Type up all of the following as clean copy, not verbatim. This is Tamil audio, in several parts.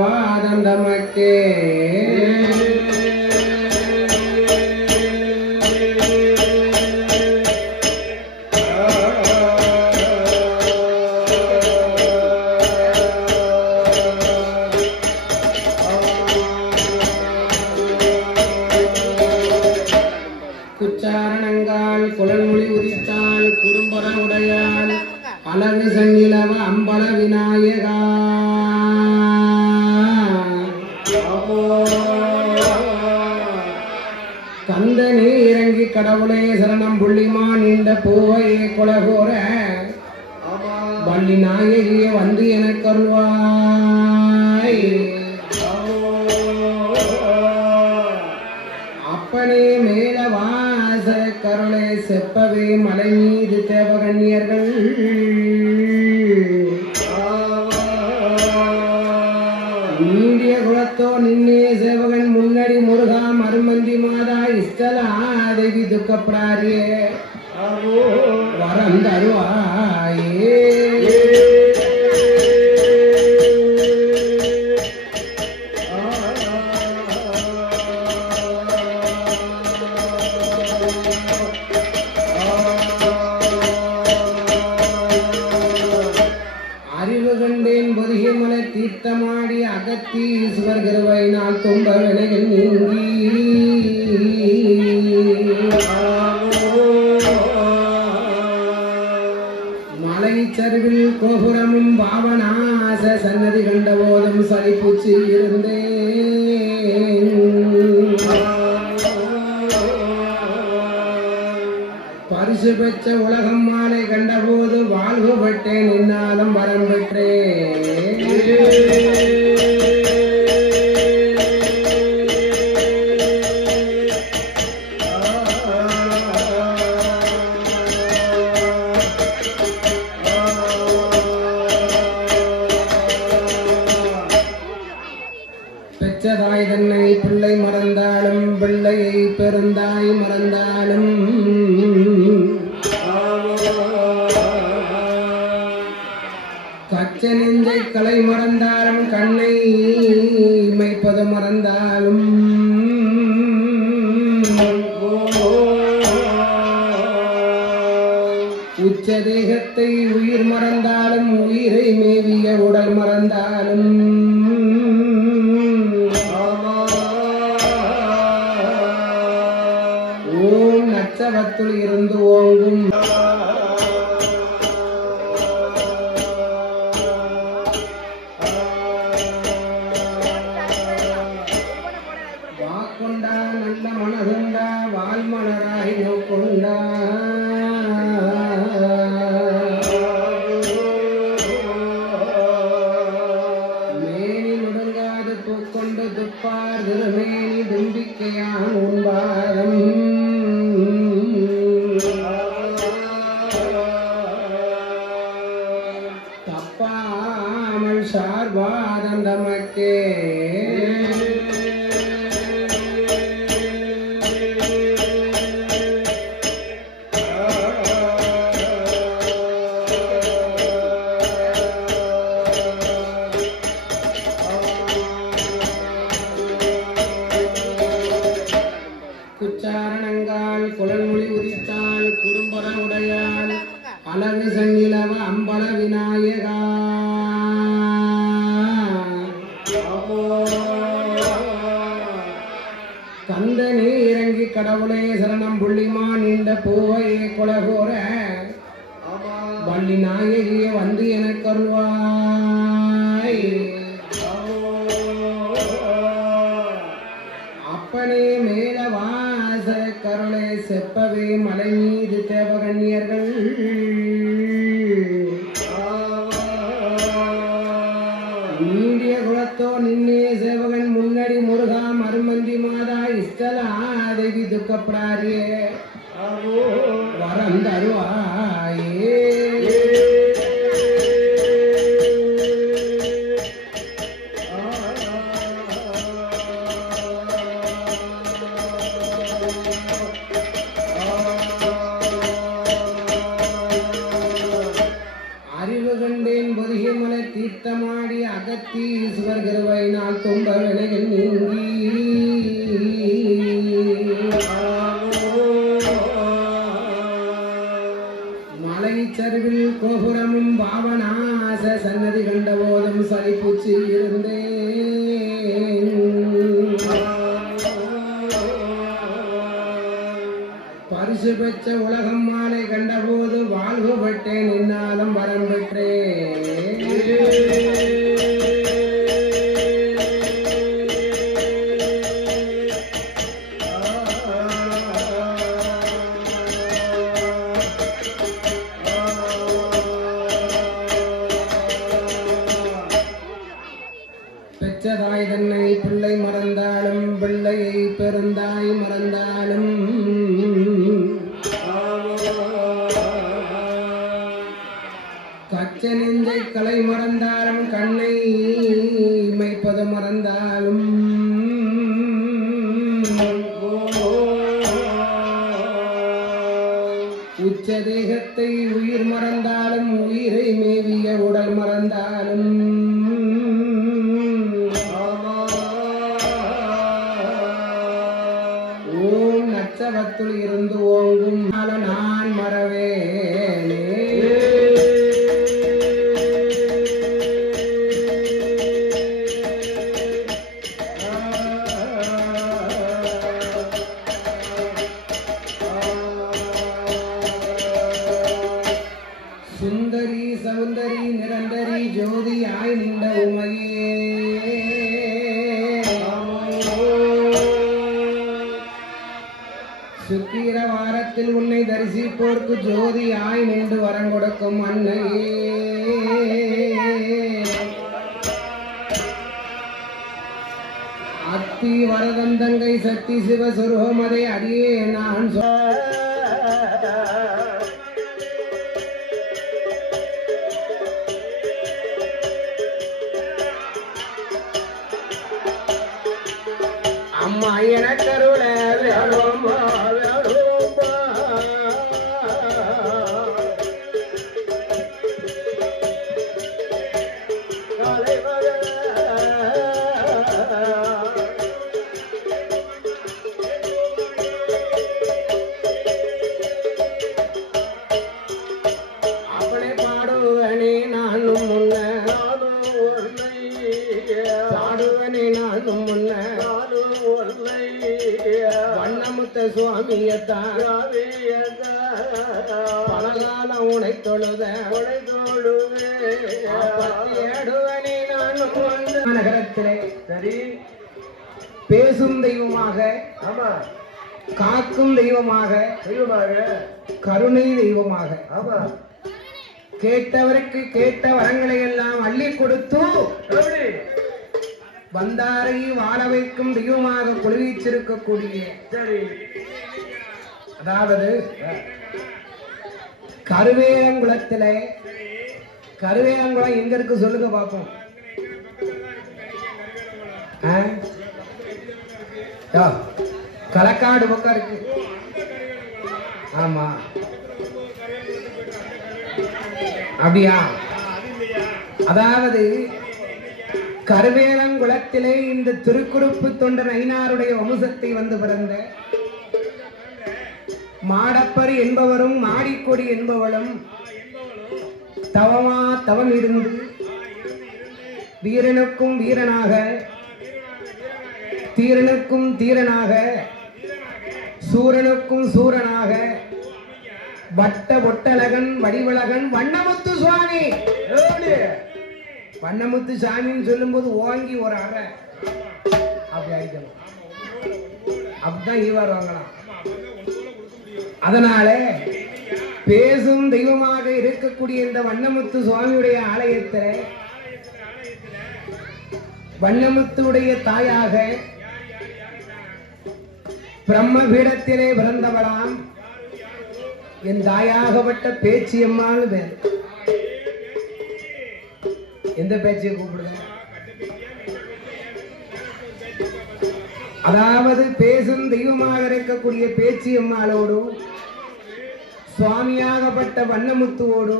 சார்வாதம் தமக்கே குச்சாரணங்கால் குழல்மொழி உரித்தால் குறும்பர உடையால் அழகு சங்கிலவ அம்பல விநாயகா கந்தனே இறங்கி கடவுளே சரணம் புள்ளிமா நீண்ட பூவையே குலகோர வள்ளி நாயகியே வந்து எனக்கு அருள்வாய் அப்பனே மேல வாச கருளை செப்பவே மலை மீது தேவகண்ணியர்கள் நீடிய குலத்தோ நின்னே சேவகன் முன்னடி முருகா மருமந்தி மாதா இஷ்டலா தேவி துக்கப்படாரியே வரம் தருவாயே தீர்த்தமாடி அகத்தி ஈஸ்வர் கருவை நாள் தும்ப வினைகள் நீங்கி மலை சரிவில் கோபுரமும் பாவனாச சன்னதி கண்ட போதும் சளிப்பூச்சி இருந்தேன் பரிசு பெற்ற உலகம் மாலை கண்டபோது வாழ்வு பெற்றேன் என்னாலும் வரம் பெற்றேன் பெற்றதாய் தன்னை பிள்ளை மறந்தாலும் பிள்ளையை பெருந்தாய் மறந்தாலும் கச்ச நெஞ்சை கலை மறந்தாலும் கண்ணை மைப்பது மறந்தாலும் உச்ச தேகத்தை உயிர் மறந்தாலும் உயிரை மேவிய உடல் மறந்தாலும் ஓம் நச்சவத்துள் இருந்து ஓங்கும் வாக்கொண்டா நல்ல மனதுண்டா வால்மலராய் நோக்கொண்டா மேனி நுடங்காது பூக்கொண்டு துப்பார் திருமேனி தும்பிக்கையான் உண்பாரம் தப்பாமல் சார்வாதம் தமக்கே குச்சாரணங்கால் குழல்மொழி உரித்தால் குறும்பர உடையால் அழகு சங்கிலவ அம்பல விநாயகா கந்தனே இறங்கி கடவுளே சரணம் புள்ளிமா நீண்ட பூவையே குலகோர வள்ளி நாயகியே வந்து எனக்கு அருள்வாய் அப்பனே மேல வாச கருளை செப்பவே மலை மீது தேவகண்ணியர்கள் நீடிய குலத்தோ நின்னே சேவகன் முன்னடி முருகா மருமந்தி மாதா இஷ்டலா தேவி துக்கப்படாரியே வரம் தருவாயே தீர்த்தமாடி அகத்தீஸ்வர் கிருபையினால் துன்ப வினைகள் நீங்கி மலைச்சரிவில் கோபுரமும் பாவனாச சன்னதி கண்ட போதும் சளிப்பூச்சி இருந்தேன். பரிசு பெற்ற உலகம் மாலை கண்டபோது வாழ்வு பெற்றேன், என்னாலும் வரம் பெற்றேன். பெற்றதாய் தன்னை பிள்ளை மறந்தாலும் பிள்ளையை பெருந்தாய் மறந்தாலும் கச்ச நெஞ்சை கலை மறந்தாலும் கண்ணை இமைப்பது மறந்தாலும் உச்ச தேகத்தை உயிர் மறந்தாலும் உயிரை மேவிய உடல் மறந்தாலும் ஓம் நச்சவத்துள் இருந்து ஓங்கும் நான் மறவேனே. சுந்தரி சௌந்தரி நிரந்தரி ஜோதியாய் நின்ற உமையே சுக்கிர வாரத்தில் உன்னை தரிசிப்போர்க்கு ஜோதியாய் நின்று வரம் கொடுக்கும் அன்னையே அத்தி வரதந்தங்கை சக்தி சிவசுருகமதை அடியே நான் அம்மா எனக்கருள வேணுமா வேணுமா அப்படி பாடுவனே நானும் முன்ன பாடுவனே நானும் முன்ன வண்ணமுத்த சுவாமியத்தான் பலகாலம் உனை தொழுத ஏடுவனே நானும் நகரத்திலே சரி பேசும் தெய்வமாக காக்கும் தெய்வமாக கருணை தெய்வமாக கேட்டவருக்கு கேட்ட வரங்களை எல்லாம் அள்ளி கொடுத்து வந்தாரை வாழ வைக்கும் தெய்வமாக குழுவிச்சிருக்கக்கூடிய அதாவது கருவேலங்குளத்திலே கருவேலங்குளம் எங்க இருக்கு சொல்லுங்க பாப்போம். களக்காடு பக்கம் இருக்கு. ஆமா அப்படியா? அதாவது கருவேலங்குளத்திலே இந்த திருக்குறுப்பு தொண்டர் ஐனாருடைய வம்சத்தை வந்து பிறந்த மாடப்பர் என்பவரும் மாடிக்கொடி என்பவளும் தவமா தவம் இருந்து வீரனுக்கும் வீரனாக தீரனுக்கும் தீரனாக சூரனுக்கும் சூரனாக வட்ட ஒட்டழகன் வடிவழகன் வண்ணமுத்து சுவாமி. வண்ணமுத்து சாமின்னு சொல்லும் போது ஓங்கி ஒரு அறை அப்படி ஆயிக்கணும். அப்படிதான் ஈவார் வாங்கலாம். அதனால பேசும் தெய்வமாக இருக்கக்கூடிய இந்த வண்ணமுத்து சுவாமியுடைய ஆலயத்தில் வண்ணமுத்துடைய தாயாக பிரம்ம பீடத்திலே பிறந்தவளாம் என் தாயாகப்பட்ட பேச்சியம்மான்னு பேர். எந்த பேச்சியை கூப்பிடுங்க? அதாவது பேசும் தெய்வமாக இருக்கக்கூடிய பேச்சியம்மாளோடு சுவாமியாகப்பட்ட வண்ணமுத்துவோடு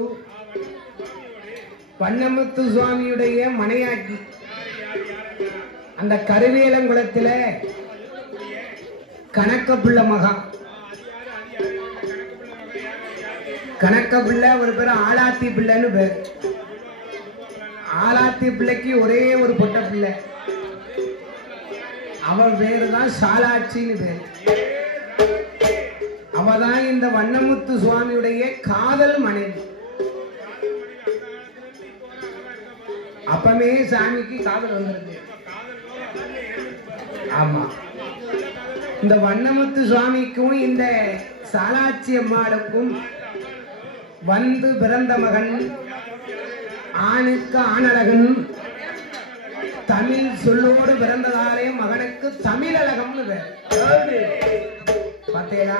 வண்ணமுத்து சுவாமியுடைய மனையாட்டி அந்த கருவேலங்குளத்தில கணக்க பிள்ளை மகா. கணக்க பிள்ளை ஒரு பேர் ஆலாத்தி பிள்ளைன்னு பேர். ஆலாத்தி பிள்ளைக்கு ஒரே ஒரு பொட்ட பிள்ளை, அவன் பேரு தான் சாலாட்சின்னு பேரு. அவதான் இந்த வண்ணமுத்து சுவாமியுடைய காதல் மனைவி. அப்பமே சாமிக்கு காதல் வந்திருக்கு. ஆமா, இந்த வண்ணமுத்து சுவாமிக்கும் இந்த சாலாட்சி அம்மாளுக்கும் வந்து பிறந்த மகன் ஆணுக்கு ஆணழகன். தமிழ் சொல்லோடு பிறந்ததாலே மகனுக்கு தமிழழகம்னு பேர். பார்த்தேனா,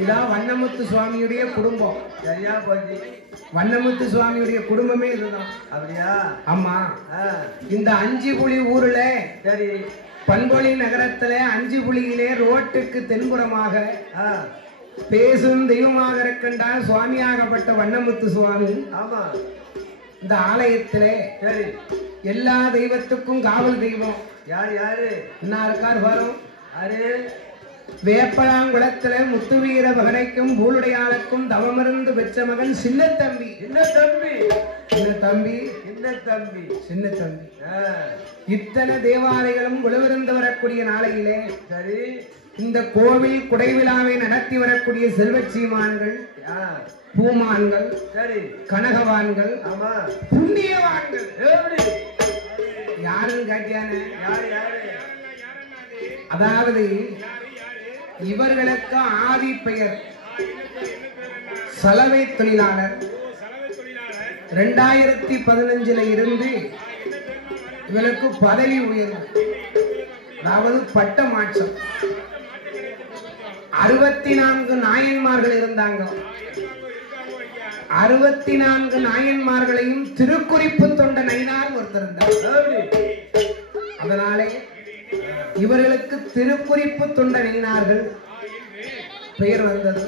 இதான் வண்ணமுத்து சுவாமியுடைய குடும்பம். சரியா போச்சு. வண்ணமுத்து சுவாமியுடைய குடும்பமே இதுதான். அப்படியா? ஆமா. இந்த அஞ்சுபுலி ஊர்ல, சரி, பண்பொழி நகரத்துல அஞ்சுபுலியிலே ரோட்டுக்கு தென்புறமாக பேசும் தெய்வமாக இருக்கின்றார் சுவாமியாகப்பட்ட வண்ணமுத்து சுவாமி. ஆமா. இந்த ஆலயத்திலே சரி எல்லா தெய்வத்துக்கும் காவல் தெய்வம் யாரு யாரு என்ன இருக்கார் வரும். யாரு? வேப்பலாங்குளத்துல முத்துவீர மகனைக்கும் பூலுடையாளுக்கும் தவமிருந்து பெற்ற மகன் சின்ன தம்பி. சின்ன தம்பி, சின்ன தம்பி, சின்ன தம்பி, சின்ன தம்பி. இத்தனை தேவாலயங்களும் குழுவிருந்து வரக்கூடிய நாளையிலே சரி இந்த கோவில் குடைவிழாவை நடத்தி வரக்கூடிய செல்வச்சீமான்கள், பூமான்கள், சரி கனகவான்கள், ஆமா புண்ணியவான்கள். எப்படி யாருன்னு கேட்டியானே? யாரு யாரு? அதாவது இவர்களுக்கு ஆதி பெயர் சலவை தொழிலாளர். 2015 இருந்து இவனுக்கு பதவி உயர்வு, அதாவது பட்ட மாற்றம். 64 நாயன்மார்கள் இருந்தாங்க. 64 நாயன்மார்களையும் திருக்குறிப்பு தொண்ட நயினார் ஒருத்தர் இருந்தார். அதனாலே இவர்களுக்கு திருக்குறிப்பு தொண்ட நயினார்கள் பெயர் வந்தது.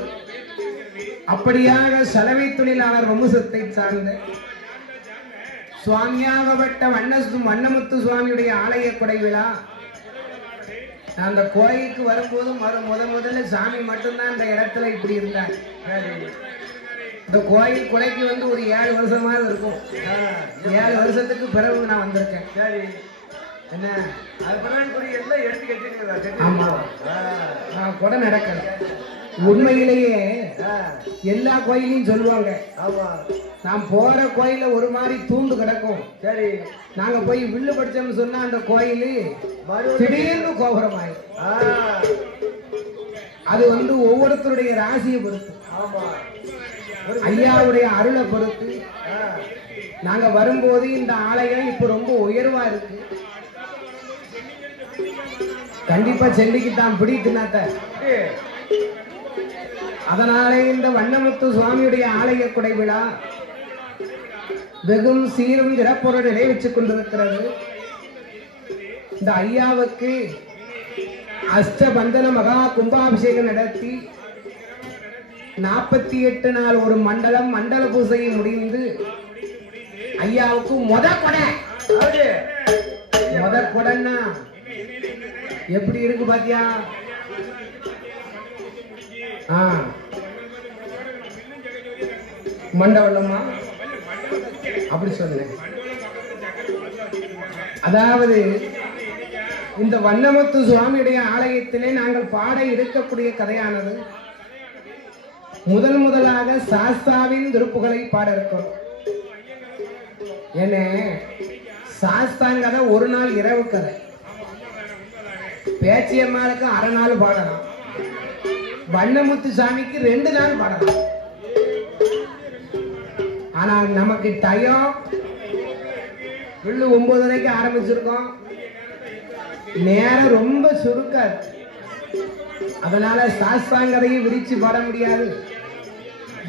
அப்படியாக சலவை தொழிலாளர் வம்சத்தை சார்ந்த சுவாமியாகப்பட்ட வண்ணமுத்து சுவாமியுடைய ஆலய கொடை விழா. அந்த கோயிலுக்கு வரும்போது முதல்ல சாமி மட்டும்தான் இந்த இடத்துல இப்படி இருந்தார். இந்த கோயில் கொலைக்கு வந்து ஒரு 7 வருஷமாக இருக்கும். 7 வருஷத்துக்கு பிறகு நான் வந்திருக்கேன். சரி என்ன எல்லாம் எடுத்து கட்டிருக்கா? ஆமா, கொடை நடக்கல. உண்மையிலேயே எல்லா கோயிலையும் சொல்லுவாங்க, நான் போற கோயில ஒரு மாதிரி தூண்டு கிடக்கும். சரி, நாங்க போய் வில்லு படிச்சோம்னு சொன்னா அந்த கோயில் திடீர்னு கோபுரம் ஆயிடும். அது வந்து ஒவ்வொருத்தருடைய ராசியை பொறுத்து, ஐயாவுடைய அருளை பொறுத்து. நாங்க வரும்போது இந்த ஆலயம் இப்ப ரொம்ப உயர்வா இருக்கு. கண்டிப்பா செல்லிக்கு தான் பிடிக்குனாத்த. அதனாலே இந்த வண்ணமுத்து சுவாமியுடைய ஆலய கொடை விழா வெகும் சீரும் சிறப்போடு நிறைவேற்றிக் கொண்டிருக்கிறது. இந்த ஐயாவுக்கு அஷ்டபந்தன மகா கும்பாபிஷேகம் நடத்தி 48 நாள் ஒரு மண்டல பூசையை முடிந்து ஐயாவுக்கு முத கொடைன்னா எப்படி இருக்கு பாத்தியா? மண்டபமா அப்படி சொல்ல. அதாவது இந்த வண்ணமுத்து சுவாமியுடைய ஆலயத்திலே நாங்கள் பாட இருக்கக்கூடிய கதையானது முதலாக சாஸ்தாவின் திருப்புகளை பாட இருக்கிறோம். என்ன சாஸ்தான் கதை ஒரு நாள் இரவு கதை. பேச்சியம்மாளுக்கு அரை நாள் பாடலாம், வண்ணமுத்து சாமிக்கு 2 நாள் பாடலாம். ஆனா நமக்கு டயம் 9:30 ஆரம்பிச்சிருக்கோம். நேரம் ரொம்ப சுருக்காது. அதனால சாஸ்தான் கதையை விரிச்சு பாட முடியாது.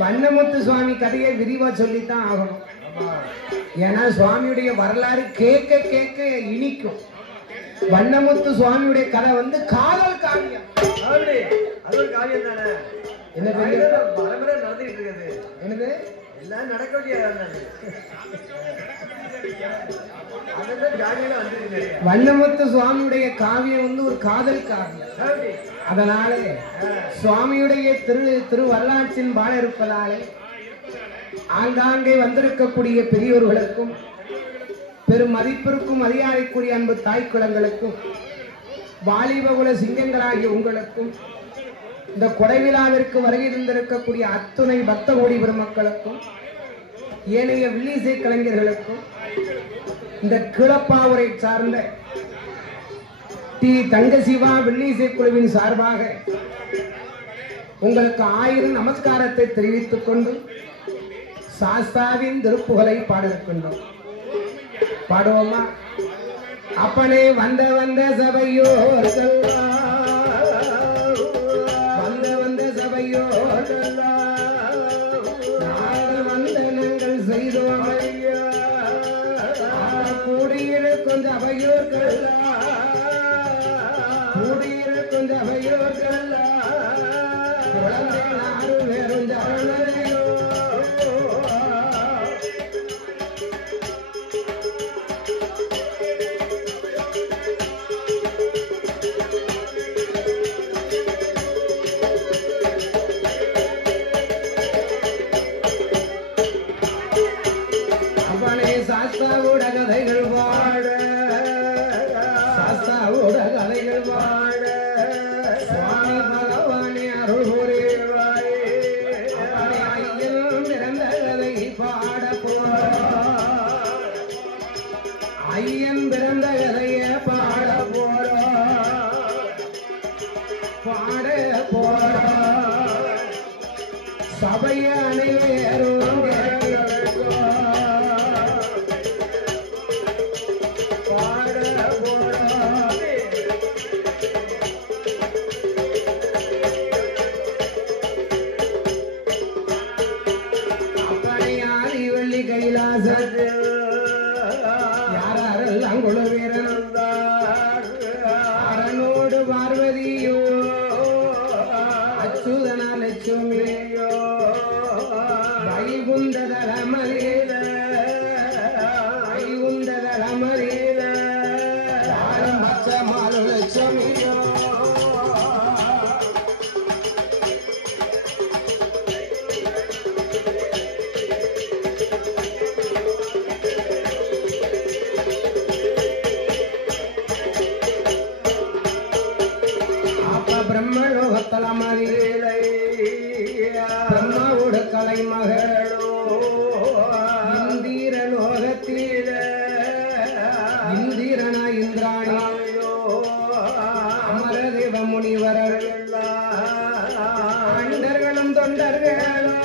வண்ணமுத்து சுவாமி கதையை விரிவா சொல்லித்தான் ஆகணும். ஏன்னா சுவாமியுடைய வரலாறு கேட்க கேட்க இனிக்கும். வண்ணமுத்து சுவாமியுடைய கதை வந்து காதல் காவியம். அது காவியம் தானே. என்ன பெரிய பரம்பரை நடந்துட்டு இருக்குது. என்னது எல்லாம் நடக்க முடியாது. அதெல்லாம் ஜாதியில வந்துருக்கு. வண்ணமுத்து சுவாமியுடைய காவியம் வந்து ஒரு காதல் காவியம். அதனாலே சுவாமியுடைய திரு வரலாற்றின் வாழ இருப்பதாலே ஆங்காங்கே வந்திருக்கக்கூடிய பெரியோர்களுக்கும் பெரும் மதிப்பிற்கும் அதிகாரிக்குரிய அன்பு தாய் குலங்களுக்கும் வாலிபகுல சிங்கங்களாகிய உங்களுக்கும் இந்த கொடைவிழாவிற்கு வருகை தந்திருக்கக்கூடிய அத்துணை பக்த கோடி பெருமக்களுக்கும் ஏனைய வில்லிசை கலைஞர்களுக்கும் இந்த கிளப்பாவூரை சார்ந்த டி தங்கசிவா வில்லிசை குழுவின் சார்பாக உங்களுக்கு 1000 நமஸ்காரத்தை தெரிவித்துக் கொண்டு சாஸ்தாவின் திருப்புகளை பாடிருக்கின்றோம். பாடுவோமா? அப்பனே வந்த வந்த சபையோர்கள் வந்த சபையோர்கள் நாங்கள் வந்தனங்கள் செய்தோம் கூடியிருக்கும் சபையோர்கள் கூடியிருக்கும் சபையோர்கள் குழந்தை நாடு வேறும் ஜனனையோ சாஸ்தாவோட கதைகள் பாட சாஸ்தாவோட கதைகள் பாட சுவாமி பகவானே அருள் புரிவாயே ஐயன் பிறந்த கதை பாட போறோம் ஐயன் பிறந்த கதைய பாட போறோம் சபைய அனைவரும் யாரெல்லாம் குழுவிருந்தார் அரணோடு பார்வதியோ அச்சுதன லட்சுமியோ வைகுந்ததலமரீல வைகுந்ததலமரீல மச்சமாலு லட்சுமியோ பிரம்மலோகத்தலமரீலை பிரம்மாவோட கலை மகளோ இந்திர லோகத்தில இந்திரனா இந்திராணியோ அமரதேவ முனிவர்கள் ஆண்டர்களும் தொண்டர்களோ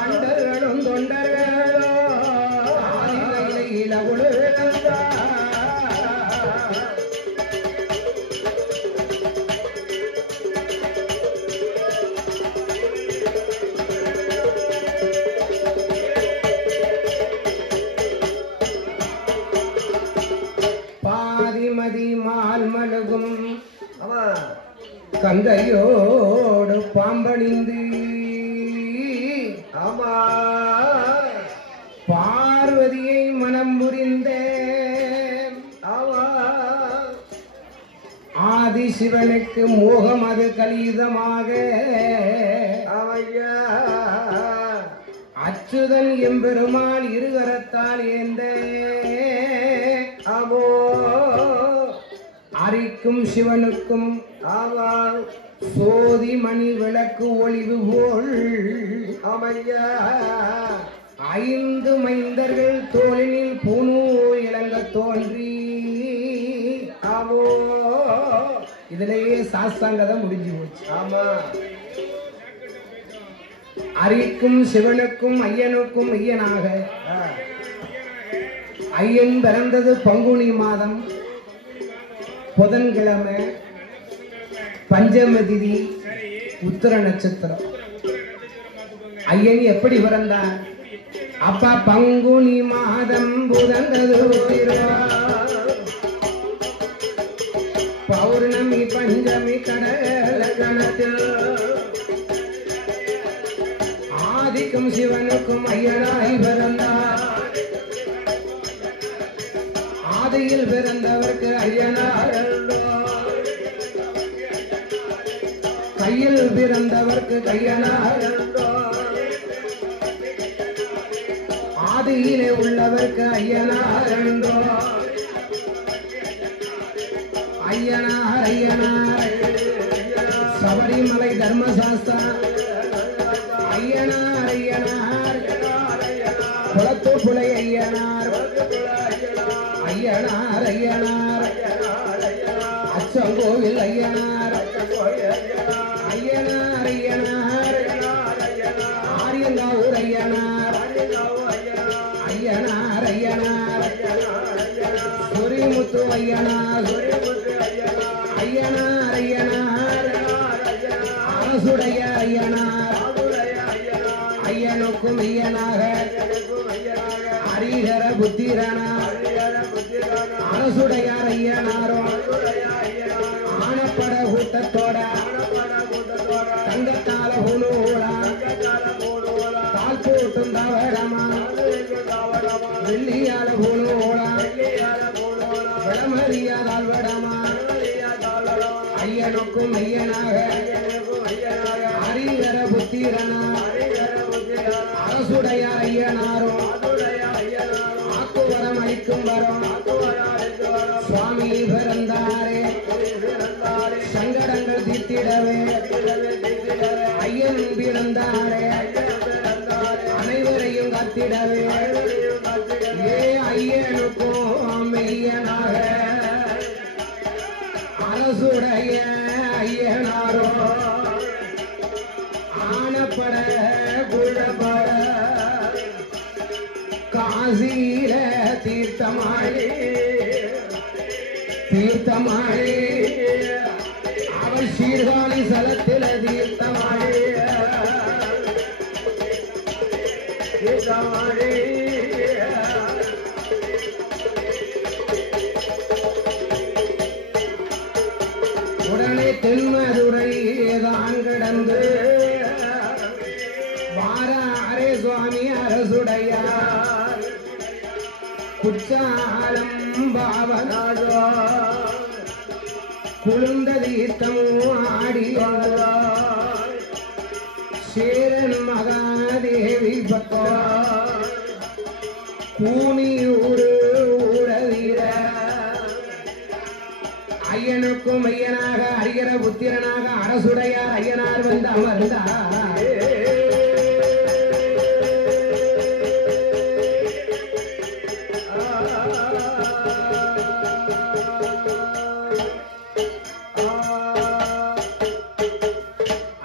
ஆண்டர்களும் தொண்டர்களோ ஆதியில இளகுழுவிழந்தா மழுகும் கங்கையோடு பாம்பணிந்து ஆமா பார்வதியை மனம் புரிந்த ஆதிசிவனுக்கு மோகம் அது கலிதமாக அச்சுதன் எம்பெருமாள் இருகரத்தால் ஏந்த அவோ அரிக்கும் சிவனுக்கும் சோதி மணி விளக்கு ஒளிவு போல் அமையா 5 மைந்தர்கள் தோளினில் பூணூ இளங்க தோன்றி ஆவோ இதுலயே சாஸ்தாங்கதை முடிஞ்சு போச்சு. ஆமா அரிக்கும் சிவனுக்கும் ஐயனுக்கும் ஐயனாக ஐயன் பிறந்தது பங்குனி மாதம் புதன்கிழமை பஞ்சமதிதி உத்தர நட்சத்திரம். ஐயன் எப்படி பிறந்தார்? அப்பா பங்குனி மாதம் புதந்தது பௌர்ணமி பஞ்சமி கடல கணத்தில் ஆதிக்கும் சிவனுக்கும் ஐயனாய் பிறந்தார். ஆதியில் பிறந்தவர்க்கு ஐயனார், கையில் பிறந்தவர்க்கு கையனார், ஆதியிலே உள்ளவர்க்கு ஐயனார் என்றோ. ஐயனார் ஐயனார் சபரிமலை தர்மசாஸ்திரா. ஐயனார் ஐயனார் குளத்து புலை ஐயனார். ஐயனார் ஐயனார் அச்சங்கோவில் ஐயனார். ஐயனார் ஐயனார் ஆரியங்காவூர் ஐயனார். ஐயனார் ஐயனார் சுரிமுத்து ஐயனார். ஐயனார் ஐயனார் அரசுடைய ஐயனார். ஐயனுக்கும் ஐயனாக ஹரிஹர புத்திரனார். அரசுடையார் ஐயனாரும் ஆனப்பட கூட்டத்தோட தங்கத்தால பூணூலா தால் போட்டும் தவடமா வெள்ளியால பூணூலா விளமறியாதால் வடமா. ஐயனுக்கும் ஐயனாக ஹரிஹர புத்திரனார். அரசுடையார் ஐயனாரும் ஆக்குவரம் அளிக்கும் வரம் சுவாமி பிறந்தாரே. சங்கடங்கள் தீர்த்திடவே ஐயன் பிறந்தாரே. அனைவரையும் காத்திடவே ஏ ஐயனுக்கும் ஐயனாக அரசுடைய ஐயனாரோ ஆனப்பட குழப்பட காசியில தீர்த்தமாளி தீர்த்தமாளி அவள் சீர்காழி சலத்தில தீர்த்தமாளி தீர்த்தமாளி. உடனே தென்மதுரை தான் கிடந்து வாராரே சுவாமி அரசுடையார். குற்றாலம் பாவனாரோ குழுந்த தீர்த்தமும் ஆடி வந்தார். சேரன் மகாதேவி பக்கம் கூனி ஊரவீர. ஐயனுக்கும் ஐயனாக ஹரிஹர புத்திரனாக அரசுடையார் ஐயனார் வந்து அமர்ந்தார்.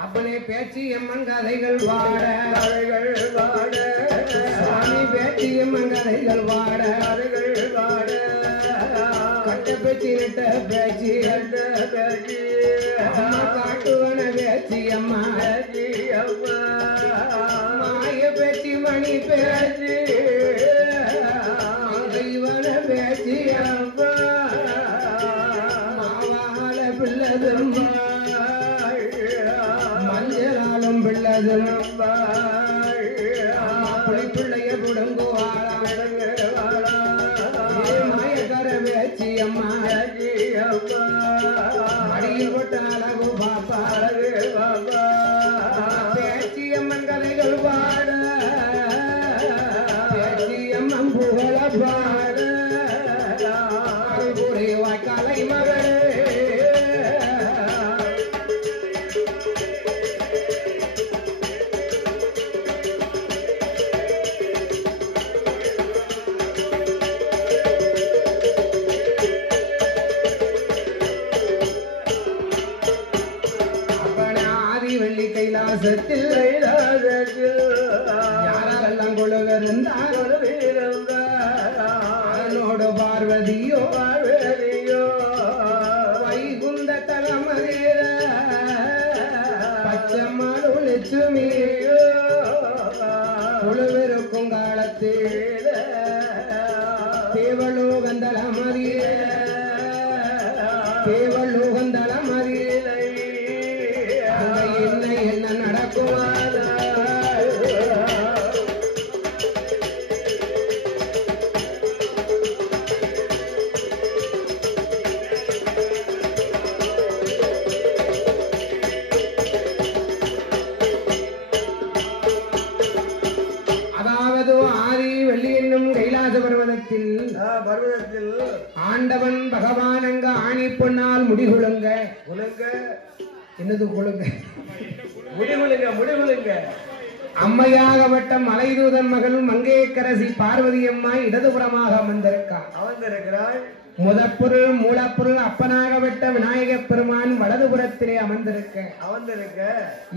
அப்பனே பேச்சியம்மன் கதைகள் வாட சுவாமி பேச்சியம்மன் கதைகள் வாட கட்ட பேச்சு நெட்ட பேச்சு அம்மா காட்டுவன பேச்சு அம்மா மாய பேச்சு மணி பேச்சு இவன பேச்சு அம்மா மாவால பிள்ளதும் மஞ்சளாலும் பிள்ளதும் பிள்ளைய புடுங்குவாளா மாயக்கர பேச்சு அம்மா அடியில் போட்ட அழகு பாப்பா பேச்சியம்மன் கதைகள் பாட பேச்சியம்மன் புகழ பாட அருள்புரி வாய்க்காலை மகளே. வெள்ளி கைலாசத்தில் யாரெல்லாம் கொழுவிருந்தாரோடு பார்வதியோ வைகுந்த தலமதீர பச்சம்மாடு லட்சுமியோ கொழுவிருக்கும் காலத்தில் தேவலோகந்தலமதீர தேவலோகந்தலமதீர என்ன நடக்குவாரா அதோ ஆதி வெள்ளி என்னும் கைலாச பர்வதத்தில் பர்வதத்தில் ஆண்டவன் பகவான் அங்க ஆணி பொன்னால் முடிகுழுங்க குலுங்க என்னது குழுங்க முடிவுலுங்க அம்மையாகப்பட்ட மலைதூதன் மகள் மங்கையக்கரசி பார்வதி அம்மா இடதுபுறமாக அமர்ந்திருக்கிறாள். முதற்பொருள் மூலப்பொருள் அப்பனாகப்பட்ட விநாயக பெருமான் வலதுபுறத்திலே அமர்ந்திருக்க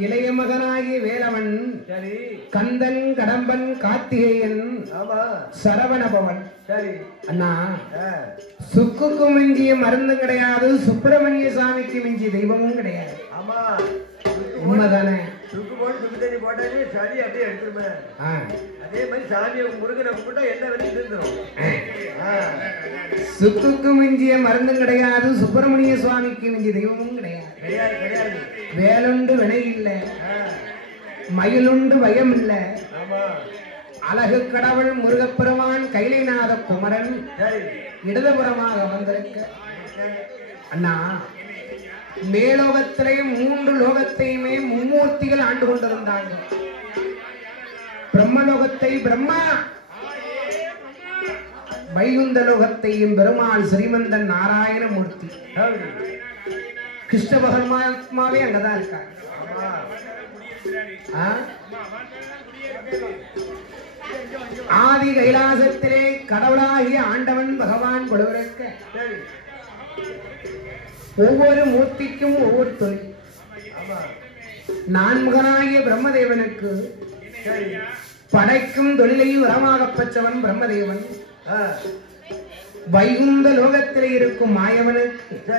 இளைய மகனாகிய வேலவன் சரி கந்தன் கடம்பன் கார்த்திகேயன் சரவணபவன் சரி அண்ணா சுக்குக்கு மிஞ்சிய மருந்து கிடையாது, சுப்பிரமணிய சாமிக்கு மிஞ்சிய தெய்வமும் கிடையாது. ஆமா உண்மைதானே? சுக்கு போட்டு சுக்கு தண்ணி போட்டாலே சளி அப்படியே எடுத்துருமே. அதே மாதிரி சாமியை முருகனை கும்பிட்டா என்ன வரையும் இருந்துடும். சுக்குக்கு மிஞ்சிய மருந்தும் கிடையாது, சுப்பிரமணிய சுவாமிக்கு மிஞ்சிய தெய்வமும் கிடையாது. கிடையாது. வேலுண்டு வினை இல்லை, மயிலுண்டு பயம் இல்லை. அழகு கடவுள் முருகப்பெருமான் கைலைநாத குமரன் இடதுபுறமாக வந்திருக்க அண்ணா மேலோகத்திலே 3 லோகத்தையுமே மும்மூர்த்திகள் ஆண்டு கொண்டிருந்தாங்க. பிரம்மலோகத்தை பிரம்மா, வைகுந்த லோகத்தையும் பெருமாள் ஸ்ரீமந்தன் நாராயணமூர்த்தி, கிருஷ்ண பகவாத்மாவே அங்கதான் இருக்காங்க. ஆதி கைலாசத்திலே கடவுளாகிய ஆண்டவன் பகவான் கொழுவிருக்க ஒவ்வொரு மூர்த்திக்கும் ஒவ்வொரு தொழில். நான்முகனாகிய பிரம்மதேவனுக்கு படைக்கும் தொழிலை வரமாக பெற்றவன் பிரம்மதேவன். வைகுந்த லோகத்திலே இருக்கும் மாயவனுக்கு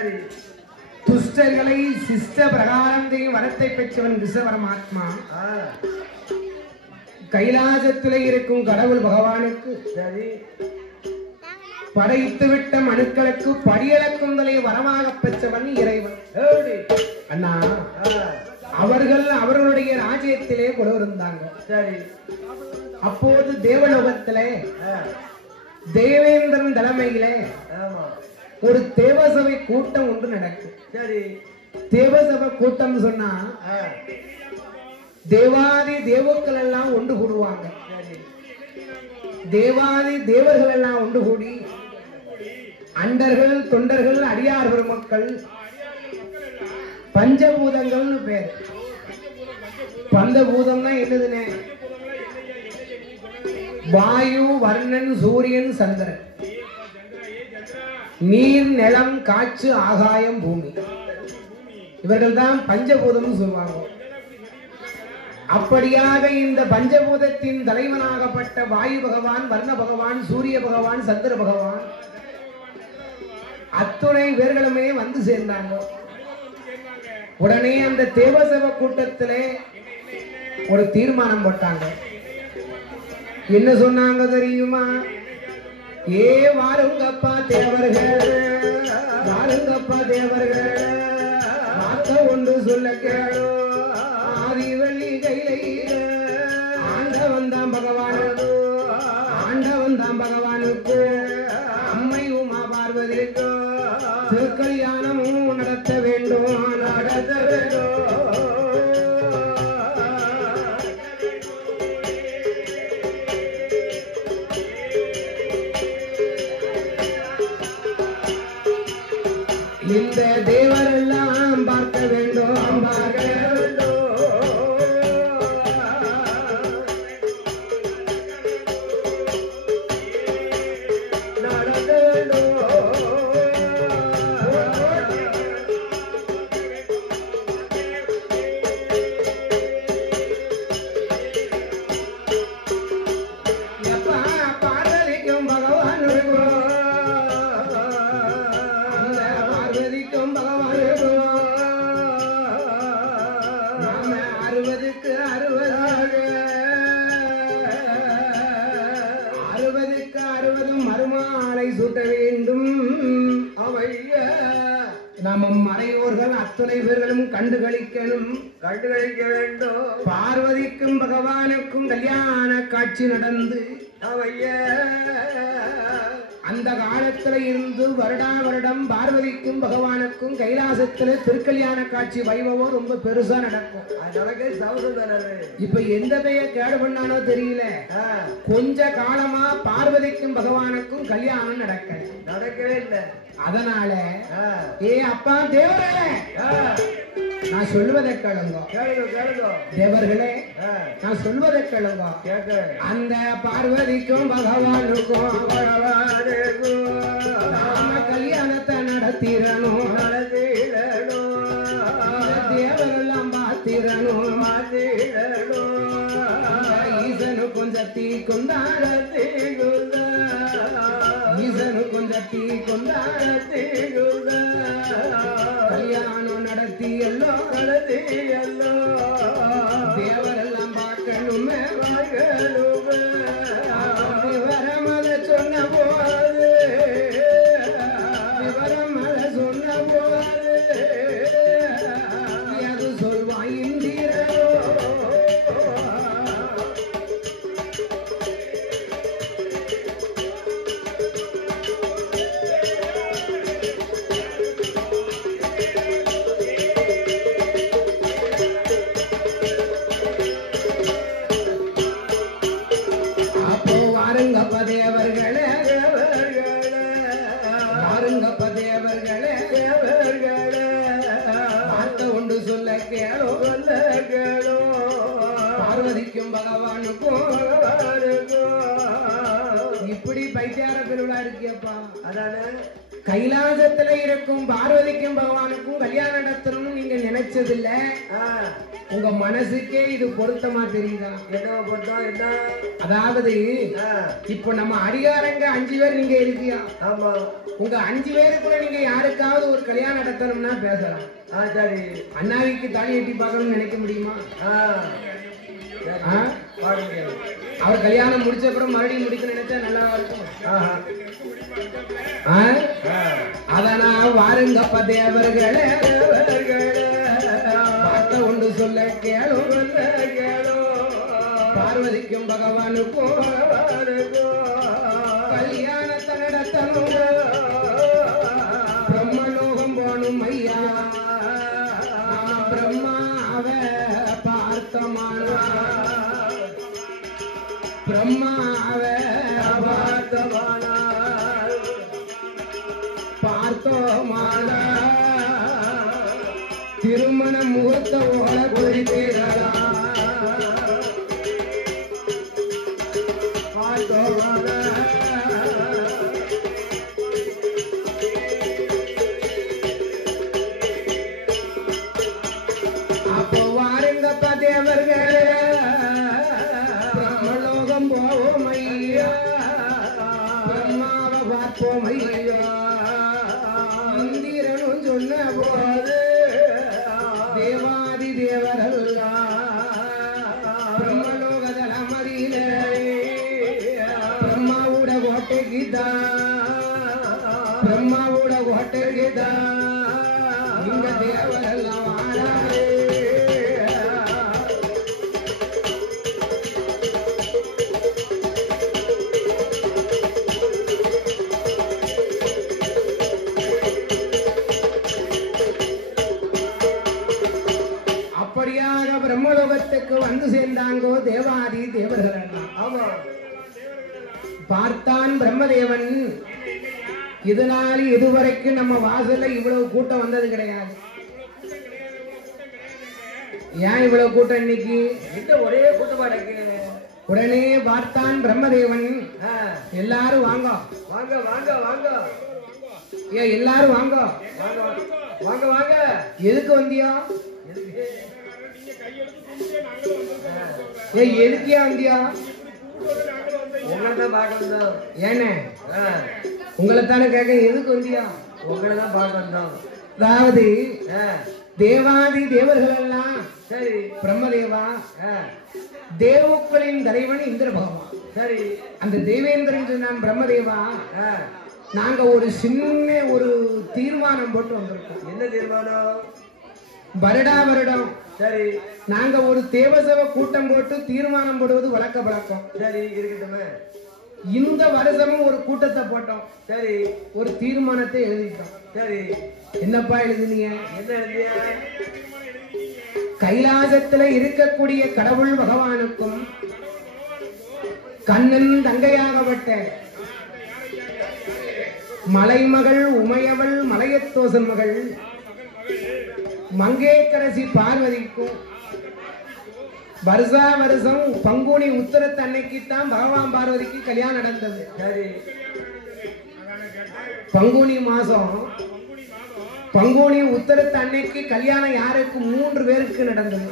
துஷ்டர்களை சிஷ்ட பிரகாரம் செய்யும் வரத்தை பெற்றவன் கிருஷ்ண பரமாத்மா. கைலாசத்திலே இருக்கும் கடவுள் பகவானுக்கு படைத்து விட்ட மனுக்களுக்கு படியளக்கும் தலை வரமாக பெற்றவன் இறைவன். அண்ணா அவர்கள் அவர்களுடைய ராஜ்யத்திலே கொண்டிருந்தாங்க. அப்போது தேவலோகத்திலே தேவேந்திரன் தலைமையிலே ஒரு தேவசபை கூட்டம் ஒன்று நடக்கும். தேவசபை கூட்டம் சொன்னா தேவாதி தேவக்கள் எல்லாம் ஒன்று கூடுவாங்க. தேவாதி தேவர்கள் எல்லாம் ஒன்று கூடி அண்டர்கள் தொண்டர்கள் அடியார் பெருமக்கள் பஞ்சபூதங்கள்னு பேர். பஞ்சபூதம்னா என்னதுன்னு வாயு வர்ணன் சூரியன் சந்திரன், நீர் நிலம் காற்று ஆகாயம் பூமி, இவர்கள் தான் பஞ்சபூதம் சொல்லுவாங்க. அப்படியாக இந்த பஞ்சபூதத்தின் தலைவனாகப்பட்ட வாயு பகவான், வர்ண பகவான், சூரிய பகவான், சந்திர பகவான் அத்துணை பேர்களுமே வந்து சேர்ந்தாங்க. உடனே அந்த தேவசபை கூட்டத்திலே ஒரு தீர்மானம் போட்டாங்க. என்ன சொன்னாங்க தெரியுமா? ஏ வாருங்கப்பா தேவர்கள், வாருங்கப்பா தேவர்கள், வார்த்தை ஒன்று சொல்ல கேளோ. ஆதி வெள்ளி கைலை ஆண்டவன் தான் பகவானுக்கு, ஆண்டவன் தான் பகவானுக்கு அம்மை உமா பார்வதிக்கு திருக்கல்யாணமும் நடத்த வேண்டும், நடத்த வேண்டும். இந்த தேவரெல்லாம் பார்க்க வேண்டும், பார்க்க வேண்டும். அத்துணை பேர்களும் கண்டுகளிக்கணும், கண்டுகளிக்க வேண்டும். பார்வதிக்கும் பகவானுக்கும் கல்யாண காட்சி நடந்து அந்த காலத்துல இருந்து வருடா வருடம் பார்வதிக்கும் பகவானுக்கும் கைலாசத்துல திருக்கல்யாண காட்சி வைபவம் ரொம்ப பெருசா நடக்கும். இப்ப எந்த பெயர் கேடு பண்ணானோ தெரியல, கொஞ்ச காலமா பார்வதிக்கும் பகவானுக்கும் கல்யாணம் நடக்கவே இல்லை. அதனால ஏ அப்பா தேவரே, நான் சொல்வதை கேளுங்க. தேவர்களே, நான் சொல்வதை கேளுங்க. அந்த பார்வதிக்கும் பகவானுக்கும் நாம கல்யாணத்தை நடத்திடணும். தேவரெல்லாம் மாத்திரணும். ஈசனு கொஞ்சம் தீ கொண்டாட, ஈசனு கொஞ்சம் தீ கொண்டாட, கல்யாணம் நடத்தி எல்லாம் தேவரெல்லாம் பார்க்கணுமே. விவரமலை சொன்ன போது, விவரமலை சொன்ன போது அது சொல்வான் இந்திரோ. தேவர்களே, வாருங்கப்ப தேவர்களே, வார்த்தை ஒன்று சொல்ல கேளோ, பார்வதிக்கும் பகவானுக்கும் இப்படி பைத்தியார பெருவிழா இருக்கியப்பா. கைலாசத்துல இருக்கும் பார்வதிக்கும் பகவானுக்கும் கல்யாணம் நடத்தணும்னு நீங்க நினைச்சதில்ல. உங்க மனசுக்கே இது பொருத்தமா தெரியுதா? என்ன பொருத்தம்? என்ன? அதாவது இப்ப நம்ம அடிகாரங்க 5 பேர் நீங்க இருக்கியா? ஆமா. உங்க 5 பேருக்குள்ள நீங்க யாருக்காவது ஒரு கல்யாணம் நடத்தணும்னா பேசலாம். சரி, அண்ணாவிக்கு தாலி எட்டி பார்க்கணும்னு நினைக்க முடியுமா? அவர் கல்யாணம் முடிச்ச அப்புறம் மறுபடியும் முடிக்க நினைச்சா நல்லா இருக்கும். அதனா வாருங்கப்ப தேவர்களே, வார்த்தை ஒன்று சொல்ல கேளோ, பார்வதிக்கும் பகவானுக்கும் கல்யாணத்தை நடத்தணும். பிரம்மலோகம் போனும் ஐயா, பிரம்மாவ பார்த்தமான, பிரம்மாவ பார்த்தமான, பார்த்தோமான திருமண முகூர்த்த ஓட குறித்தீரா, பார்த்தோமான அப்போ வாருங்கப்ப தேவர்களே, பிரம்மலோகம் போவோம் ஐயா, பிரம்மாவை பார்ப்போம் ஐயா. இந்திரனும் சொன்ன போது தேவாதி தேவரல்லா பிரம்மலோகதல மதியில பிரம்மாவோட கோட்டைக்குதான், பிரம்மாவோட கோட்டைக்குதான் இங்க தேவரெல்லாம் வாழாரே. அப்படியாக பிரம்மலோகத்துக்கு வந்து சேர்ந்தாங்கோ தேவாதி தேவர்கள். ஆமா, பார்த்தான் பிரம்மதேவன், இதனால் இதுவரைக்கும் நம்ம வாசல்ல இவ்வளவு கூட்டம் வந்தது கிடையாது. ஏன் இவ்வளவு கூட்டம் இன்னைக்கு? ஒரே கூட்டமா இருக்கு. உடனே பார்த்தான் பிரம்மதேவன், எல்லாரும் வாங்க வாங்க வாங்க வாங்க, ஏ எல்லாரும் வாங்க வாங்க வாங்க வாங்க. எதுக்கு வந்தியா? ஏ எதுக்கியா வந்தியா? உங்களைத்தான் பார்க்க வந்தோம். ஏனே? உங்களைத்தானே கேட்க. எதுக்கு வந்தியா? உங்களை தான் பார்க்க வந்தோம். அதாவது தேவாதி தேவர்கள் எல்லாம் சரி, பிரம்மதேவா தேவக்களின் தலைவன் இந்திர பகவான். சரி, அந்த தேவேந்திரன் சொன்னான் பிரம்மதேவா, நாங்க ஒரு சின்ன ஒரு தீர்மானம் போட்டு வந்திருக்கோம். என்ன தீர்மானம்? வருடா வருடம் சரி நாங்க ஒரு தேவசபை கூட்டம் போட்டு தீர்மானம் போடுவது வழக்க பழக்கம். சரி இருக்கட்டுமே. இந்த வருஷமும் ஒரு கூட்டத்தை போட்டோம். சரி. ஒரு தீர்மானத்தை எழுதிட்டோம். சரி. என்னப்பா எழுதுனீங்க? என்ன எழுதியா? கைலாசத்துல இருக்கக்கூடிய கடவுள் பகவானுக்கும் கண்ணன் தங்கையாகப்பட்ட மலைமகள் உமையவள் மலையத்தோசன் மகள் மங்கேக்கரசி பார்வதிக்கும் வருஷா வருஷம் பங்குனி உத்தரத்து அன்னைக்குத்தான் பகவான் பார்வதிக்கு கல்யாணம் நடந்தது. சரி. பங்குனி மாசம் பங்குனி உத்தரத்து அன்னைக்கு கல்யாணம் யாருக்கு? 3 பேருக்கு நடந்தது.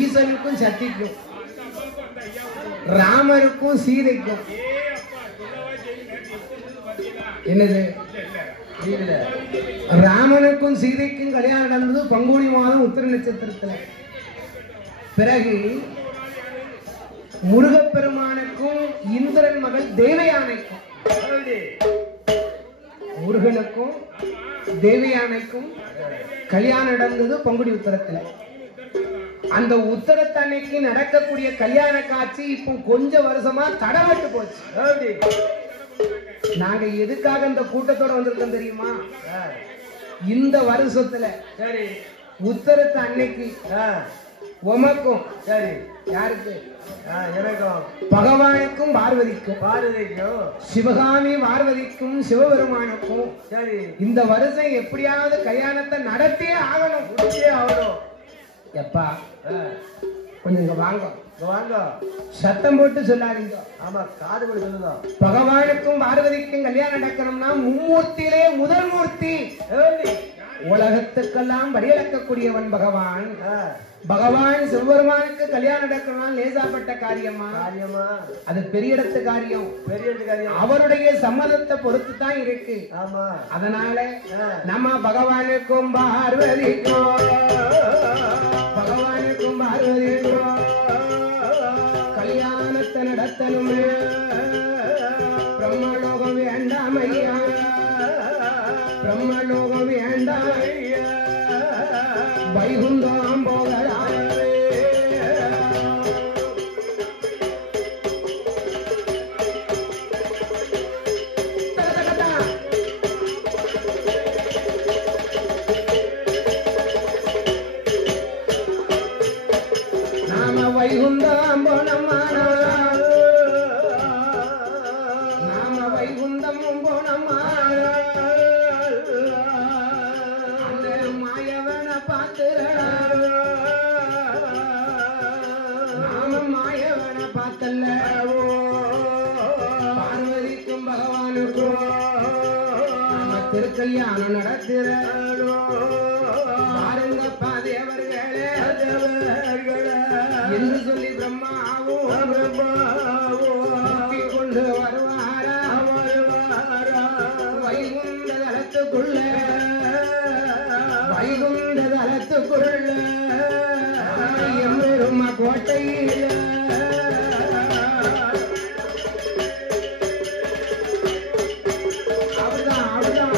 ஈசனுக்கும் சக்திக்கும், ராமருக்கும் சீதைக்கும். என்னது? ராமனுக்கும் சீதைக்கும் கல்யாணம் நடந்தது பங்குனி மாதம் உத்திர நட்சத்திரத்துல. பிறகு முருகப்பெருமானுக்கும் இந்திரன் மகள் தேவயானைக்கும், முருகனுக்கும் தேவயானைக்கும் கல்யாணம் நடந்தது பங்குனி உத்தரத்துல. அந்த உத்தரத்தன்னைக்கு நடக்கக்கூடிய கல்யாண காட்சி இப்போ கொஞ்ச வருஷமா தடப்பட்டு போச்சு. நாங்க எதுக்காக இந்த கூட்டத்தோட வந்திருக்கோம் தெரியுமா? இந்த வருஷத்துல சரி உத்தரத்து அன்னைக்கு உமக்கும் சரி யாருக்கு? எனக்கும் பகவானுக்கும் பார்வதிக்கும், பார்வதிக்கும் சிவகாமி பார்வதிக்கும் சிவபெருமானுக்கும் சரி இந்த வருஷம் எப்படியாவது கல்யாணத்தை நடத்தியே ஆகணும். முடிச்சே ஆகணும். எப்பா கொஞ்சம் இங்க வாங்க, வாங்க, சத்தம் போட்டு சொல்லாதீங்க. ஆமா, காது போட்டு சொல்லுங்க. பகவானுக்கும் பார்வதிக்கும் கல்யாணம் நடக்கணும்னா மும்மூர்த்தியிலே முதல் மூர்த்தி, உலகத்துக்கெல்லாம் வழியளக்கக்கூடியவன் பகவான். பகவான் சிவபெருமானுக்கு கல்யாணம் நடக்கணும்னா லேசாப்பட்ட காரியமா? அது பெரிய இடத்து காரியம். அவருடைய சம்மதத்தை பொறுத்து தான் இருக்கு. அதனால நம்ம பகவானுக்கும் பார்வதிக்கும் கல்யாணத்தை நடத்தணுமே. பிரம்மலோகம் வேண்டாம் ஐயா, பிரம்மலோகம் வேண்டாம் ஐயா, வைகுந்தம் போகலாம். நாம வைகுந்தம் போனோமா, நாம வைகுந்தம் போனோமா, அந்த மாயவனை பார்த்து நாம மாயவனை பார்த்தல்ல. பார்வதிக்கும் பகவானுக்கும் நாம திருக்கல்யாணம் நடத்துற பாருங்கப்பா தேவர்களே என்று சொல்லி பிரம்மாவும் கொண்டு வருவாரா வைகுந்த தலத்துக்குள்ள, வைகுந்த தலத்துக்குள்ள எம்பெருமா கோட்டையில அப்படிதான் அப்படிதான்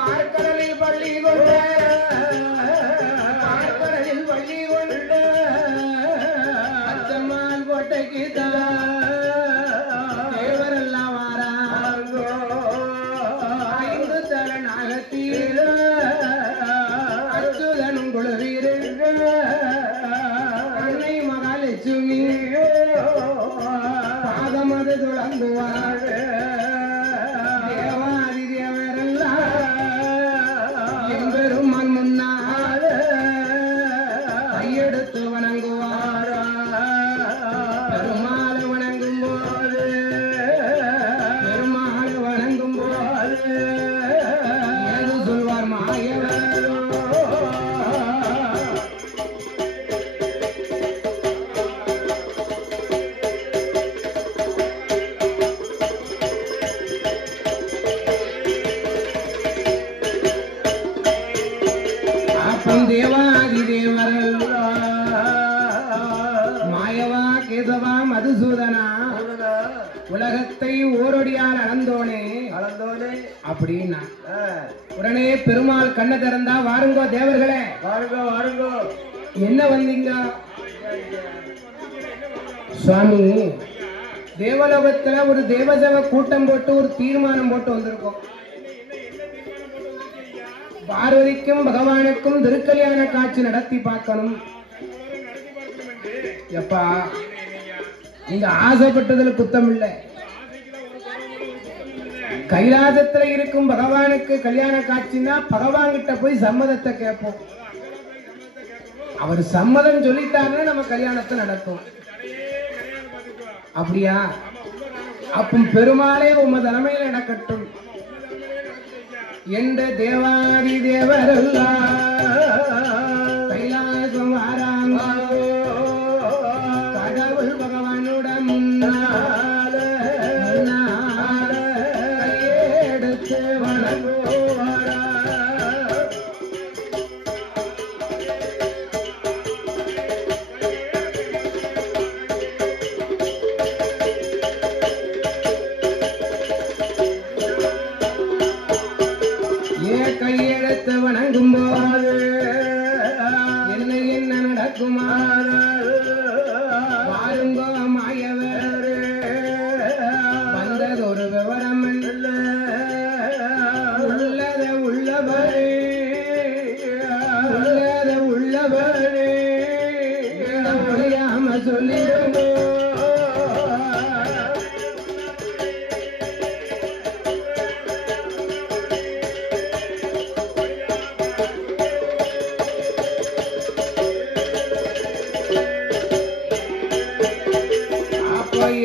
பார்க்கடலில் பள்ளி கொண்ட, பார்க்கடலில் பள்ளி கொண்ட அச்சம்மாள் கோட்டைக்கு தேவரெல்லாம் வாராங்கோ. 5 தல நாகத்தீர அச்சுதனும் குழுவீருங்க, அன்னை மகாலட்சுமி பாதமது துளங்குவார். தேவாதி தேவரெல்லாம் எம்பெருமான் முன்னால கையெடுத்து வணங்குவார். பெருமாள் வணங்கும் போது, பெருமாள் வணங்கும் போது ஏது சொல்வார் மாயவரோ. அப்பம் தேவாதி தேவரல் மாயவா கேசவா மதுசூதனா உலகத்தை ஓரொடியால் அளந்தோனே அளந்தோனே அப்படியே அப்படின்னா உடனே பெருமாள் கண்ணை திறந்தா, வாருங்கோ தேவர்களே, வாருங்கோ வாருங்கோ. என்ன வந்தீங்க? சுவாமி, தேவலோகத்துல ஒரு தேவசேவ கூட்டம் போட்டு ஒரு தீர்மானம் போட்டு வந்திருக்கோம். பார்வதிக்கும் பகவானுக்கும் திருக்கல்யாண காட்சி நடத்தி பார்க்கணும். எப்பா, இந்த ஆசைப்பட்டதுல குத்தம் இல்லை. கைலாசத்துல இருக்கும் பகவானுக்கு கல்யாண காட்சின்னா பகவான் கிட்ட போய் சம்மதத்தை கேட்போம். அவர் சம்மதம் சொல்லிட்டாருன்னா நம்ம கல்யாணத்தை நடக்கும். அப்படியா? அப்ப பெருமாளே உமது தலைமையில் நடக்கட்டும் என்ற தேவாதி தேவரெல்லாம் கைலாசம் வாராங்க. கடவுள் பகவானுடன் முன்னால கையெடுத்து வணங்குவாரா. கையெழுத்து வணங்கும் போது என்ன என்ன நடக்குமா? வாருங்கோ மாயவர், வந்தது ஒரு விவரம் உள்ளத உள்ளவரே, உள்ளத உள்ளவரே முடியாம சொல்லிடுங்கோ.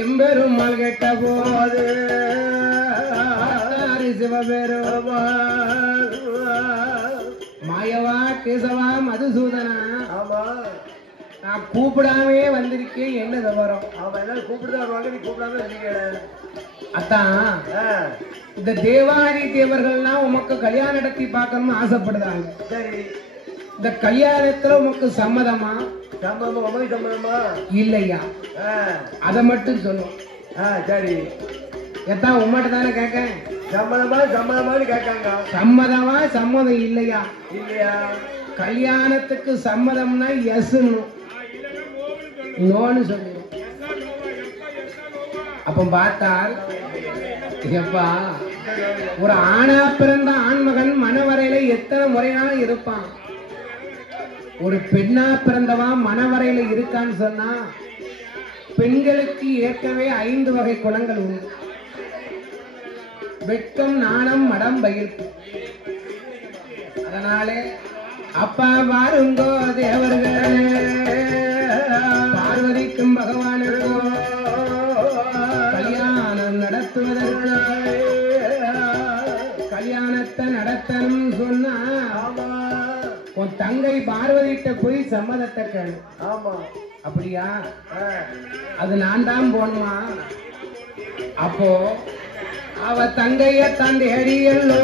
எம்பெருமாள் கேட்ட போது சிவபெருமா மாயவா கேசவா மதுசூதனா, நான் கூப்பிடாமே வந்திருக்கேன், என்ன விவரம்? கூப்பிட்டு வருவாங்க, நீ கூப்பிடாம இருக்கீங்க. அதான் இந்த தேவாதி தேவர்கள்லாம் உமக்கு கல்யாணம் நடத்தி பார்க்கணும்னு ஆசைப்படுறாங்க. சரி, இந்த கல்யாணத்துல உமக்கு சம்மதமா? சம்மதமா இல்லையா? அத மட்டும் சொல்லும். சரி, எத்தான் உம்மட்ட தானே கேட்க. சம்மதமா சம்மதமானு கேட்காங்க. சம்மதமா சம்மதம் இல்லையா? இல்லையா. கல்யாணத்துக்கு சம்மதம்னா எஸ், நோன்னு சொல்லு. அப்ப பார்த்தால் எப்பா, ஒரு ஆணா பிறந்த ஆண்மகன் மனவரையில எத்தனை முறையாலும் இருப்பான். ஒரு பெண்ணா பிறந்தவா மனவரையில இருக்கான்னு சொன்னா, பெண்களுக்கு ஏற்கனவே 5 வகை குணங்கள் உண்டு. வெட்கம், நாணம், மடம், பயிர்ப்பு. அதனாலே அப்பா வாருங்கோ தேவர்களே, பார்வதிக்கும் பகவானுக்கும் கல்யாணம் நடத்துவதற்கு கல்யாணத்தை நடத்தணும் சொன்னா, உன் தங்கை பார்வதிட்ட போய் சம்மதத்தை கேளு. ஆமா. அப்படியா? அது நான் தான் போனுமா? அப்போ அவ தங்கைய தந்தேடியல்லோ,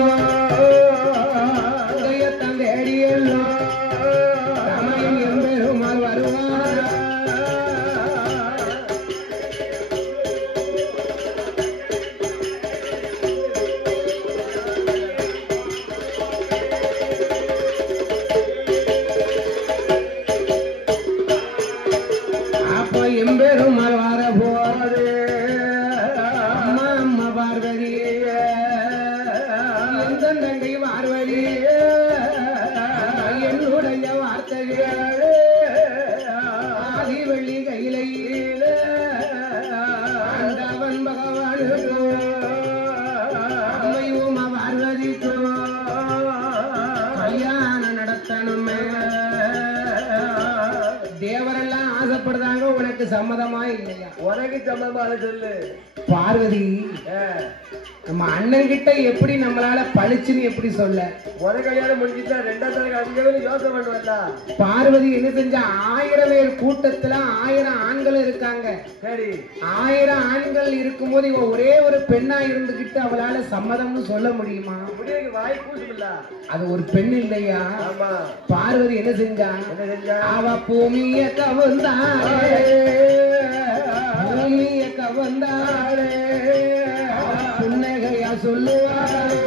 தங்கைய தந்தேடியல்லோ, ரமணன் எம்பெருமாள் வருவார். எம்பெருமாள் வர போது அம்மா அம்மா பார்வதி, எந்த தங்கை பார்வதி, என்னுடைய வார்த்தைகள் ஆதிவள்ளி கையில ஆண்டவன் பகவானுக்கு அம்மை உமா பார்வதிக்கு கல்யாணம் நடத்தணுமே. தேவரெல்லாம் ஆசைப்படுறாங்க, உனக்கு சம்மதமா இல்லையா? உனக்கு சம்மதமா சொல்லு. பார்வதி, நம்ம அண்ணன் கிட்ட எப்படி நம்மளால பழிச்சுன்னு எப்படி சொல்ல? ஒரு கல்யாணம் முடிஞ்சுட்டா 2வது அதிகமே யோசனை பண்ணுவா. பார்வதி என்ன செஞ்ச, 1000 பேர் கூட்டத்துல 1000 ஆண்கள் இருக்காங்க. சரி, 1000 ஆண்கள் இருக்கும்போது இவ ஒரே ஒரு பெண்ணா இருந்துகிட்டு அவளால சம்மதம்னு சொல்ல முடியுமா? வாய்ப்பு இல்ல. அது ஒரு பெண் இல்லையா? பார்வதி என்ன செஞ்சா, அவ பூமிய கவர்ந்தாளே, பூமிய கவர்ந்தாளே, புன்னகையா சொல்லுவாளே,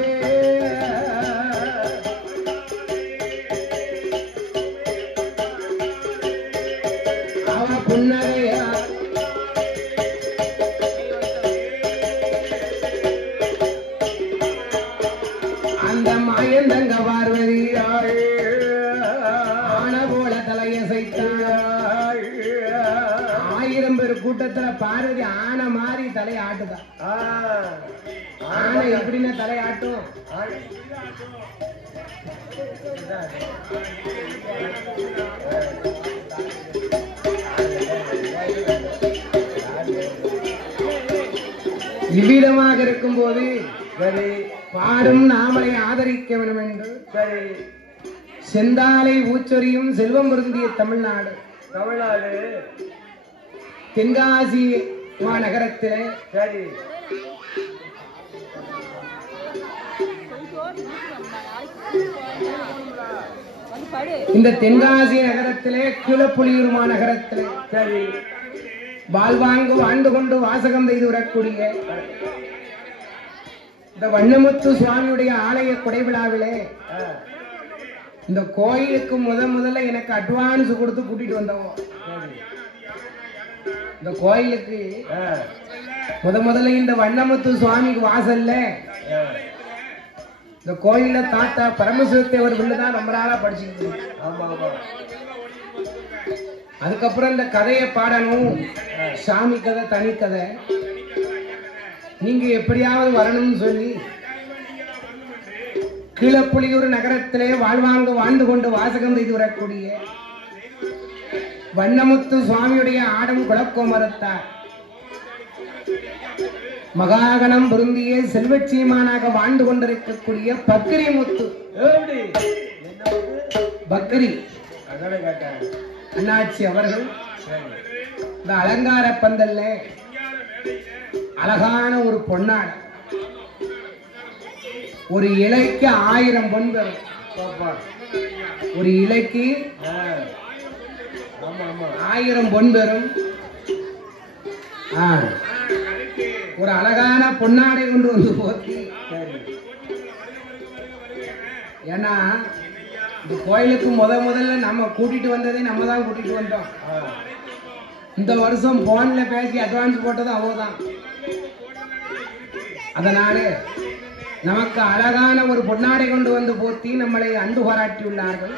அந்த மாயந்தங்க பார்வதி ஆன போல தலையசைத்தாள். 1000 பேர் கூட்டத்துல பார்வதி ஆனை மாறி தலையாட்டுதான். ஆனை எப்படின்னா தலையாட்டும். இவ்விதமாக இருக்கும் போது பாடும் நாமலை ஆதரிக்க வேண்டும் என்று செந்தாலை ஊச்சொரியும் செல்வம் பொருந்திய தமிழ்நாடு தென்காசி மாநகரத்திலே இந்த தென்காசி நகரத்திலே கீழப்புலியூர் மாநகரத்திலே வாழ்வாங்கு வாழ்ந்து கொண்டு வாசகம் செய்து வரக்கூடிய இந்த வண்ணமுத்து சுவாமியுடைய ஆலய கொடை விழாவிலே இந்த கோயிலுக்கு முதல்ல எனக்கு அட்வான்ஸ் கொடுத்து கூட்டிட்டு வந்தோம். இந்த கோயிலுக்கு முதல்ல இந்த வண்ணமுத்து சுவாமிக்கு வாசல்ல இந்த கோயில தாத்தா பரமசிவத்தேவர் தான் ரொம்ப நாளா படிச்சுக்கிட்டு. அதுக்கப்புறம் இந்த கதையை பாடணும், சாமி கதை தனி கதை, நீங்க எப்படியாவது வரணும்னு சொல்லி கீழப்புலியூர் நகரத்திலே வாழ்வாங்கு வாழ்ந்து கொண்டு வாசகம் செய்து வரக்கூடிய வண்ணமுத்து சுவாமியுடைய ஆடம் குலக்கோமரத்தார் மகாகணம் பொருந்திய செல்வச்சீமானாக வாழ்ந்து கொண்டிருக்கக்கூடிய பக்ரி முத்து பக்ரி அண்ணாச்சி அவர்கள் இந்த அலங்கார பந்தல்ல அழகான ஒரு பொன்னாடை, ஒரு இலைக்கு 1000 பொன் பெறும். ஒரு இலைக்கு 1000 பொன் பெறும். ஒரு அழகான பொன்னாடை கொண்டு வந்து போத்தி. ஏன்னா இந்த கோயிலுக்கு முதல்ல நம்ம கூட்டிட்டு வந்ததே நம்ம தான் கூட்டிட்டு வந்தோம். இந்த வருஷம் போன்ல பேசி அட்வான்ஸ் போட்டது அவதான். அதனால நமக்கு அழகான ஒரு பொன்னாடை கொண்டு வந்து போத்தி நம்மளை அன்பு பாராட்டியுள்ளார்கள்.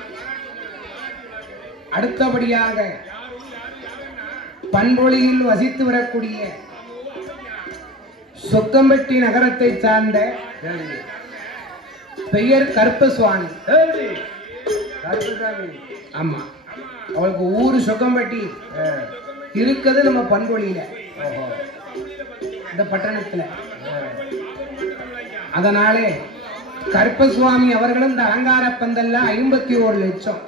அடுத்தபடியாக பண்பொழியில் வசித்து வரக்கூடிய சொக்கம்பட்டி நகரத்தை சார்ந்த பெயர் கருப்பசுவாமி. ஆமா, அவளுக்கு ஊரு சொக்கம்பட்டி இருக்குது நம்ம பண்பொழியில இந்த பட்டணத்துல. அதனாலே கருப்பசுவாமி அவர்களும் இந்த அலங்கார பந்தல்ல 51 லட்சம்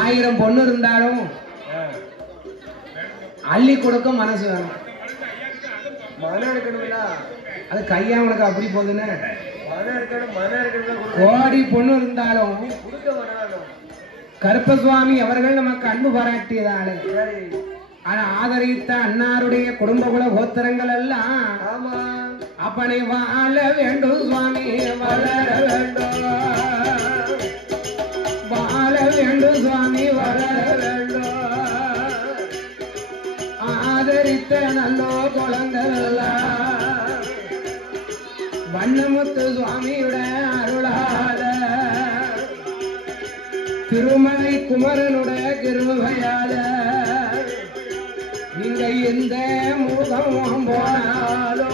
1000 பொண்ணு இருந்தாலும் அள்ளி கொடுக்க மனசு வேணும். அது கையா உனக்கு அப்படி போகுதுன்னு கோடி பொண்ணு இருந்தாலும் கருப்பசுவாமி அவர்கள் நமக்கு அன்பு பாராட்டியதாலே ஆனா ஆதரித்த அன்னாருடைய குடும்ப குல கோத்திரங்கள் எல்லாம் அப்பனை வாழ வேண்டும் சுவாமி, வளர வேண்டும், வாழ வேண்டும் சுவாமி, வளர வேண்டும். ஆதரித்த நல்லோ குளங்கள் எல்லாம் வண்ணமுத்து சுவாமியுடைய அருளாத திருமலை குமரனுடைய கிருபையால நீங்க எந்த முகம் போனாலோ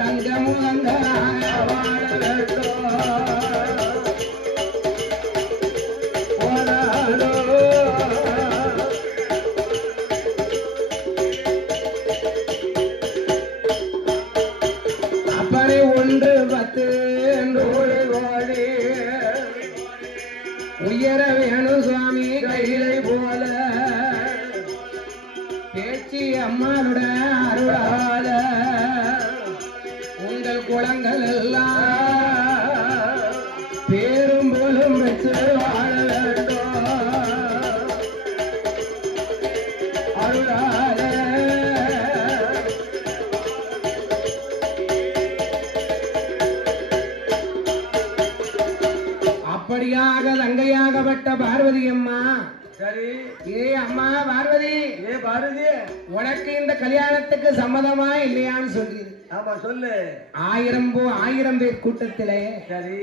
தங்க முகங்களாய வாழ வேண்டும். அப்பனை 1 10 கோடி உயர வேணும் சுவாமி கையிலை போல பேச்சி அம்மானுடைய அருளால உங்கள் குளங்கள் எல்லாம் பேரும் போலும் வச்சு வாழ வேண்டும் அருளால. அப்படியாக தங்கையாகப்பட்ட பார்வதி அம்மா சரி. ஏ அம்மா பார்வதி, ஏ பார்வதி, உனக்கு இந்த கல்யாணத்துக்கு சம்மதமா இல்லையான்னு சொல்லி. ஆமா சொல்லு. 1000 பேர் கூட்டத்திலே சரி.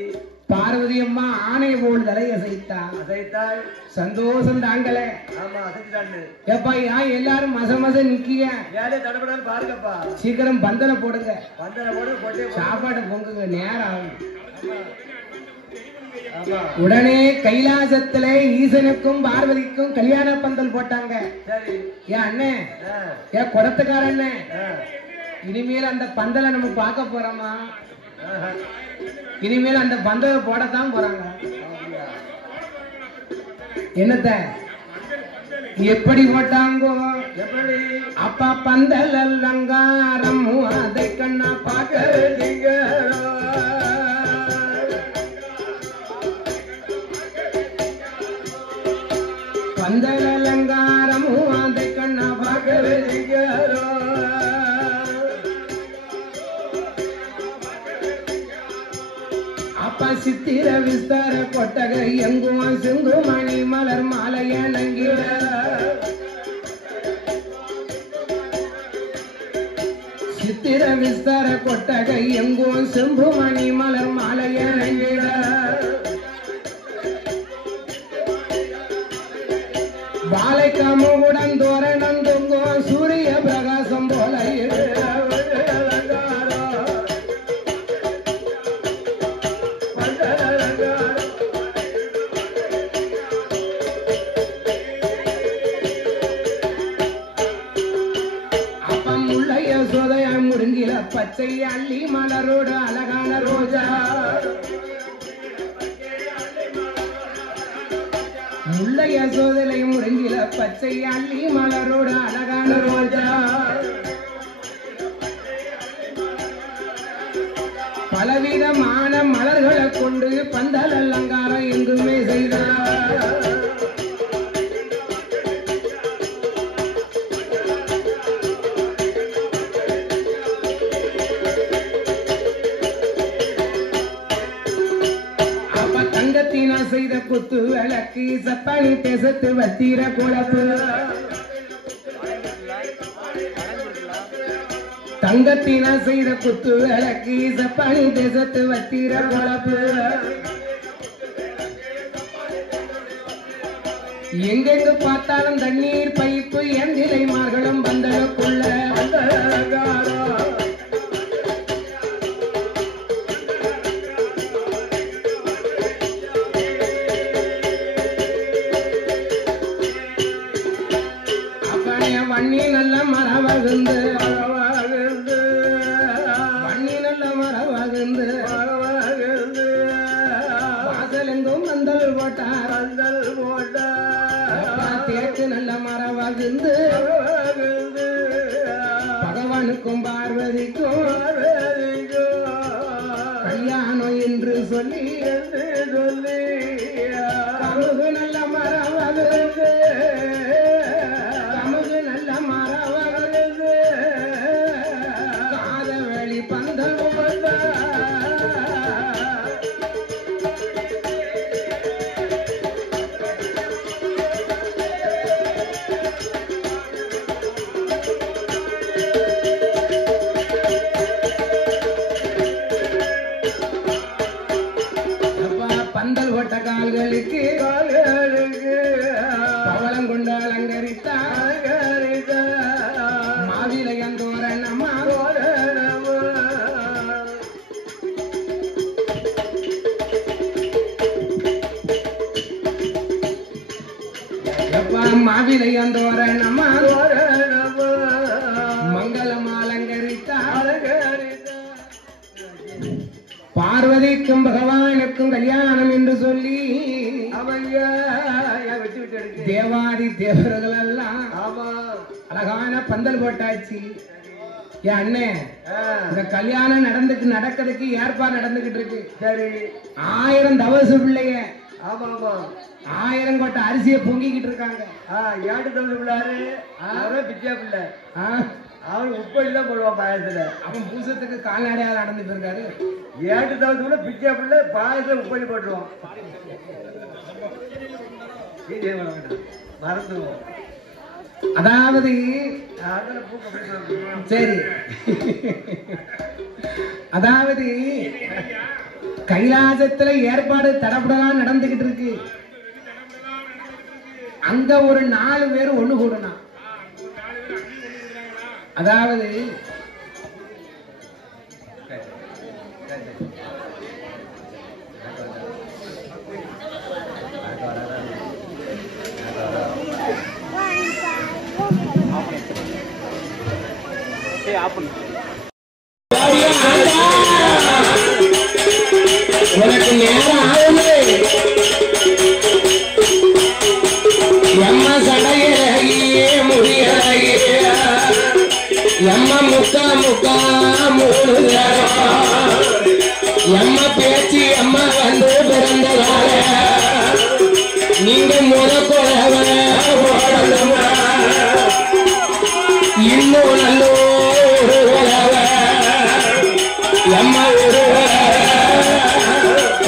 பார்வதி அம்மா ஆணை போல் தலையசைத்தா. அசைத்தாள். சந்தோஷம் தாங்கல. ஆமா அசைத்தாண்டு. ஏப்பா ஏன் எல்லாரும் மச நிக்கிய? ஏழே தடபடான்னு பாருங்கப்பா. சீக்கிரம் பந்தனை போடுங்க. பந்தனை போடு, போட்டே சாப்பாடு பொங்குங்க, நேரம் ஆகும். ஆமா. உடனே கைலாசத்திலே ஈசனுக்கும் பார்வதிக்கும் கல்யாண பந்தல் போட்டாங்க. சரி. ஏன் அண்ணே, ஏன் குடத்துக்கார அண்ணே, இனிமேல் அந்த பந்தலை நம்ம பார்க்க போறோமா? இனிமேல் அந்த பந்தலை போடத்தான் போறாங்க. என்னத்த எப்படி போட்டாங்கோ? எப்படி? அப்பா பந்தல் அலங்காரம் அதை கண்ணா பார்க்க பந்தல் அலங்காரம் அதை கண்ணா பார்க்க அப்பா சித்திர விஸ்தார கொட்டகை எங்கும் சிந்து மணி மலர் மாலைய நங்கிட சித்திர விஸ்தார கொட்டகை எங்கும் செம்பு மணி மலர் மாலைய நங்கிட பாலைக்காமுடன் தோரணம் தொங்கும் சூரிய பிரகாசம் போல முருங்கில பச்சை அள்ளி மலரோடு அழகான ரோஜா முள்ளைய சோதலை முருங்கில பச்சை அள்ளி மலரோடு அழகான ரோஜா பலவிதமான மலர்களை கொண்டு பந்தல் அலங்காரம் எங்குமே செய்தார். செய்த குத்து விளக்கு சப்பானி தேசத்து வத்திர குழப்பு தங்கத்தினா செய்த குத்து விளக்கு சப்பானி தேசத்து வத்திர குழப்பு எங்கெங்கு பார்த்தாலும் தண்ணீர் பைப்பு எந்திலை மார்களும் பந்தலுக்குள்ள வண்ணி நல்ல மரவகுந்து வண்ணி நல்ல மரவகுந்து வாசலெங்கும் பந்தல் போட்டார் தேக்கு நல்ல மரவகுந்து பகவானுக்கும் பார்வதிக்கும் கல்யாணம் என்று சொல்லி கமுகு நல்ல மரவகுந்து காதவழி பந்தல் பந்தல் போட்ட கால்களுக்கு பவளம் கொண்டு அலங்கரித்தார். மாவிலையந்தோரணமா மாவிலையந்தோரணமா மங்களம் அலங்கரித்தார். பார்வதிக்கும் பகவானுக்கும் கல்யாணம் என்று சொல்லி தேவாதி தேவர்கள் எல்லாம் அழகான பந்தல் போட்டாச்சு. என் அண்ணே, இந்த கல்யாணம் நடக்கிறதுக்கு ஏற்பாடு நடந்துகிட்டு இருக்கு. சரி. 1000 தவசு பிள்ளைய 1000 கோட்டை அரிசியை பொங்கிக்கிட்டு இருக்காங்க. 7 தவசு பிள்ளாரு பிச்சா பிள்ளை. அவன் உப்படி தான் போடுவான் பாயசத்துல. அவன் பூசத்துக்கு கால்நடையாக நடந்துட்டு இருக்காரு. 7 தவசு கூட பிச்சா பிள்ளை பாயசத்துல உப்படி போட்டுருவான். மறந்துடுவோம். அதாவது சரி, அதாவது கைலாசத்துல ஏற்பாடு தடப்படலாம் நடந்துகிட்டு இருக்கு. அங்க ஒரு 4 பேர் ஒண்ணு கூடணும். அதாவது உனக்கு நேரம் ஆகுது. எம்மா சடையிலே முடியலையே, எம்மா முக்கா 3 எம்மா பேச்சு அம்மா வந்து பிறந்ததால நீங்க முதற்கொள்ள இன்னும் நல்ல ஒரு எம்மா ஒரு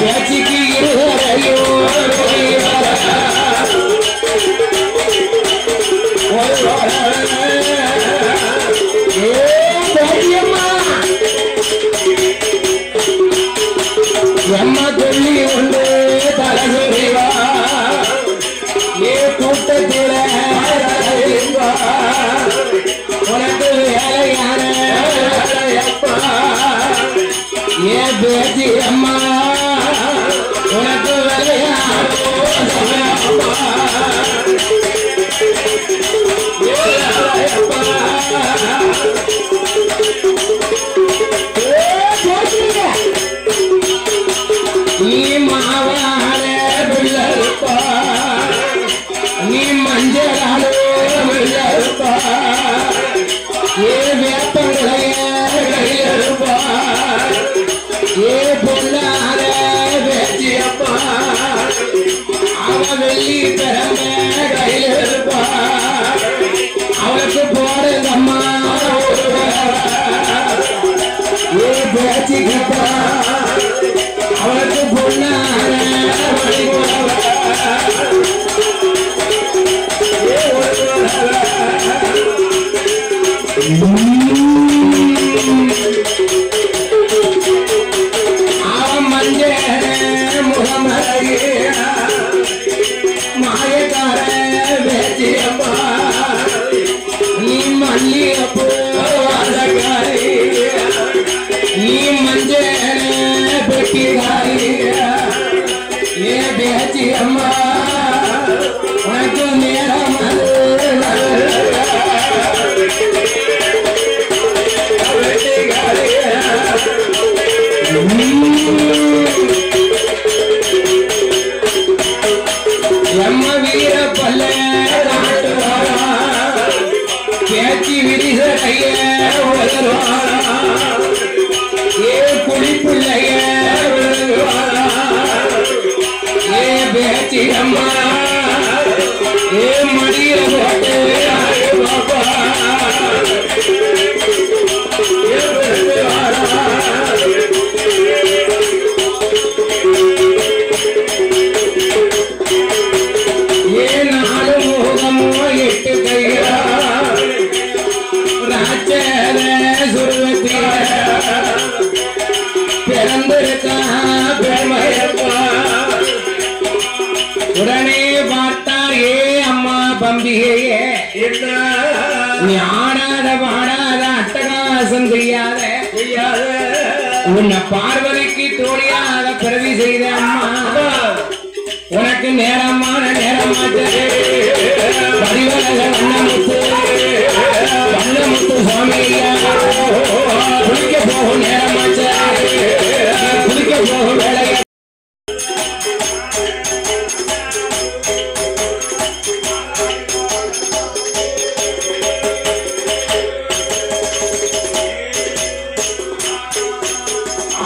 பேச்சுக்கு எம்மா சொல்லி ஒன்று தலைவா ஏ கூட்டத்தில் உனக்கு வேலையான ஏ பேச்சு அம்மா உனக்கு வேலையான நீ மாவான பிள்ளப்பா, நீ மஞ்சளான பிள்ளப்பா, ஏ வேப்பங்களைய கையப்பா, ஏ பொல்லாத பேச்சியப்பா, அவ வெள்ளி பிறந்த கையப்பா, அவளுக்கு போடுங்கம்மா ஏ பேச்சிக்கப்பா, அவளுக்கு பொண்ணான அவன் மஞ்ச முகமலைய மாயக்கார பேச்சியப்பா, நீ மல்லியப்போ அழகாரி, நீ மஞ்ச பெட்டிகாரி, ஏ பேச்சி அம்மா உனக்கு நேரம் எம்ம வீர பல்ல பேச்சி விரிச கைய ஏ குளிப்புள்ளைய ஏ பேச்சி அம்மா ஏ மடிய போட்டு பாப்பா ஏ 4 முகமோ 8 கையா ராஜர சுருவத்திய பிறந்திருக்கா பெருமையப்பா, உடனே பார்த்தா ஏ அம்மா பம்பிகையே, நீ ஆடாத பாடாத அட்டகாசம் செய்யாத உன்னை பார்வதிக்கு தோழியாக பிறவி செய்த அம்மா உனக்கு நேரமான நேரமாச்சு. வண்ணமுத்து சுவாமி குளிக்க போகும் நேரமாச்சு, குளிக்க போகும் வேலைய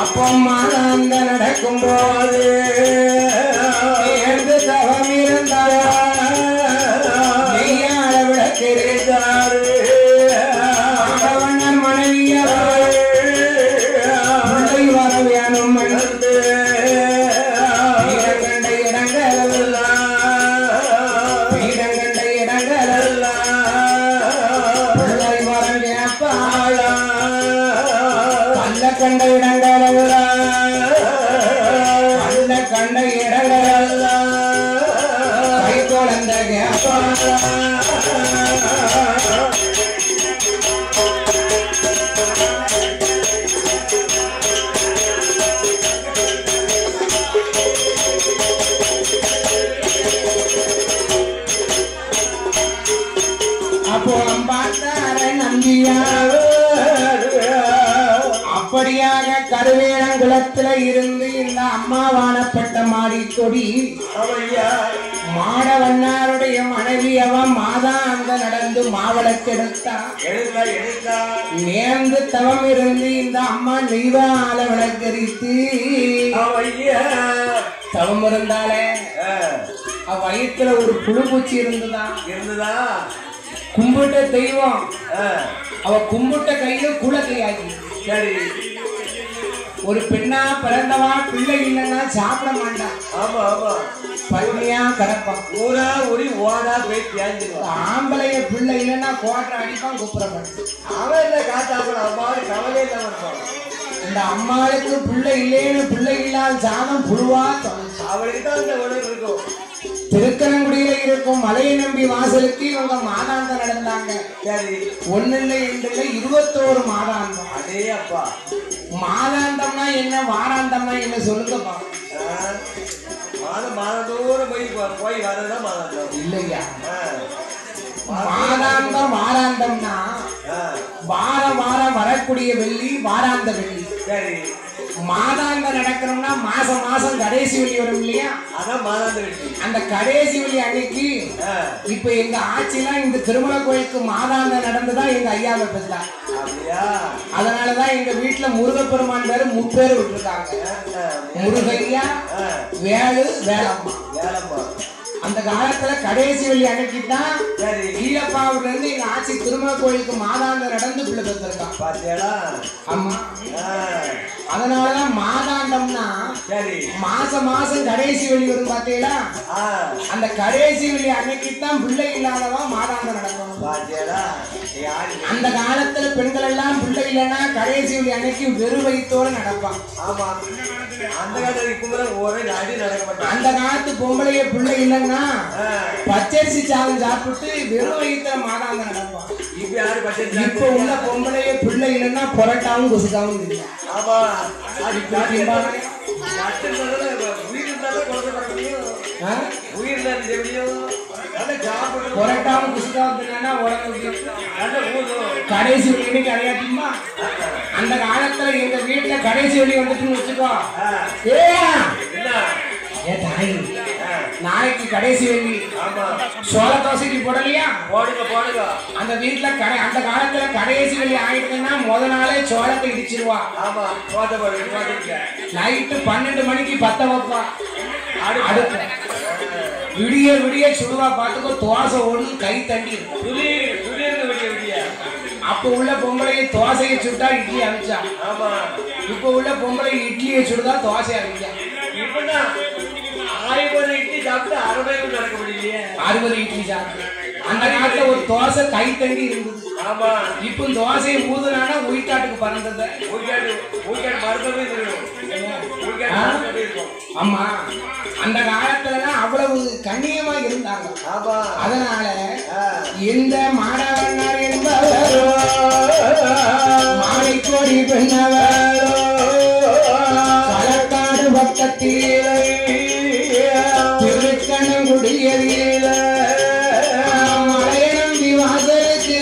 அப்பம்மா அந்த நடக்கும் போது எழுந்து தவம் இருந்தார், நெய்யாள விளக்கிருந்தார், அவண்ணன் மனைவியார் பிள்ளை வரவேணும் என்று பீடங்கண்ட கண்ட இடங்களெல்லாம் கண்ட இடங்களெல்லாம் கை குழந்த அப்போ அம்பாத்தார நம்பியா அப்படியாக கருவேலங்குளத்துல இருந்து இந்த அம்மாவானப்பட்ட மாடிக்கொடி மாடவண்ணாருடைய மனைவி அவன் மாதா அந்த நடந்து மாவளக்கெடுத்தா நேர்ந்து தவம் இருந்து இந்த அம்மா நெய்வால விளக்கரித்து தவம் இருந்தாலே அவ வயிற்றுல ஒரு புழுப்பூச்சி இருந்ததா கும்பிட்ட தெய்வம் அவ கும்பிட்ட கையில குல கையாகி சரி ஒரு பெண்ணா பிறந்தவா பிள்ளை இல்லைன்னா சாப்பிட மாட்டான் ஆமா ஆமா பள்ளியா கிடப்பான் ஊரா உரி ஓடா போய் தேஞ்சிருவான் ஆம்பளைய பிள்ளை இல்லைன்னா கோட்டை அடிப்பான் குப்புறப்பான் அவன் இல்ல காத்தாப்பட அம்மாவுக்கு கவலை இல்லாம இருப்பான் இந்த அம்மாளுக்கு பிள்ளை இல்லைன்னு பிள்ளை இல்லாத சாதம் புழுவா அவளுக்கு தான் இந்த உலகம் இருக்கும் திருக்கணங்குடியில இருக்கும் மலையை நம்பி வாசலுக்கு இவங்க மாதாந்தம் நடந்தாங்க சரி ஒண்ணு இல்லை 2 இல்லை 21 மாதாந்தம் அதே அப்பா மாதாந்தம்னா என்ன வாராந்தம்னா என்ன சொல்லுங்கப்பா மாதந்தோறும் போய் வரதான் மாதாந்தம் இல்லையா மாதாந்தம் வாராந்தம்னா வாரம் வாரம் வரக்கூடிய வெள்ளி வாராந்த வெள்ளி சரி மாதாந்த நடக்கணும்னா மாசம் மாசம் கடைசி வெள்ளி வரும் இல்லையா அதான் மாதாந்த வெள்ளி அந்த கடைசி வெள்ளி அன்னைக்கு இப்ப எங்க ஆட்சியெல்லாம் இந்த திருமண கோயிலுக்கு மாதாந்த நடந்துதான் எங்க ஐயாவை பெற்றார் அதனாலதான் எங்க வீட்டுல முருகப்பெருமான் பேரு 3 பேர் விட்டுருக்காங்க முருகையா வேலு வேலம்மா அந்த காலத்துல கடைசி வெள்ளி அன்னைக்கு தான் ஈழப்பாவுல இருந்து எங்க ஆட்சி திருமண கோயிலுக்கு மாதாந்த நடந்து பிள்ளை பெற்றிருக்கான் பாத்தியாடா ஆமா அதனாலதான் மாதாண்டம்னா மாசம் மாசம் கடைசி வெள்ளி வரும் பாத்தீங்களா அந்த கடைசி வெள்ளி அன்னைக்கு தான் பிள்ளை இல்லாதவா மாதாந்தம் நடக்கணும் பாத்தியாடா அந்த காலத்துல பெண்கள் எல்லாம் பிள்ளை இல்லைன்னா கடைசி வெள்ளி அன்னைக்கு வெறும் வயிற்றோட நடப்பான் ஆமா அந்த காலத்துல அந்த காலத்து பொம்பளைய பிள்ளை இல்லைன்னா பச்சரிசி சாதம் சாப்பிட்டு வெறும் வயிற்றுல மாதாந்தம் நடப்பான் இப்ப உள்ள பொம்பளைய பிள்ளை இல்லைன்னா பொரட்டாவும் குசுக்காவும் இல்லை ஆமா கடைசி வெள்ளி கிடையாதுமா அந்த காலத்துல எங்க வீட்டுல கடைசி வெள்ளி வந்துட்டுன்னு வச்சுக்கோ நாளைக்கு கடைசி வெள்ளி சோள தோசைக்கு போடலையா போடுங்க அந்த வீட்டுல அந்த காலத்துல கடைசி வெள்ளி ஆயிடுதுன்னா முத நாளே சோளத்தை இடிச்சிருவா நைட்டு 12 மணிக்கு பத்த வைப்பா அடுப்பு விடிய விடிய சுடுவா பார்த்துக்கோ தோசை ஓடு கை தண்டி அப்ப உள்ள பொம்பளையை தோசையை சுட்டா இட்லி அரைச்சா இப்ப உள்ள பொம்பளை இட்லியை சுடுதா தோசை அரைச்சா 60 இட்லி சாப்பிட்டு 60 இட்லி சாப்பிட்டு அந்த காலத்துல ஒரு தோசை கை தண்டி இருந்தது ஆமா இப்ப தோசையை ஊதுனானா உயிர்காட்டுக்கு பறந்தது ஆமா அந்த காலத்துலதான் அவ்வளவு கண்ணியமா இருந்தாங்க அதனால எந்த மாடவண்ணார் என்பவரோ மாலைக்கோடி பெண்ணவரோ களக்காடு பக்கத்திலே திருக்கணங்குடியில மலையை நம்பி வாசலுக்கு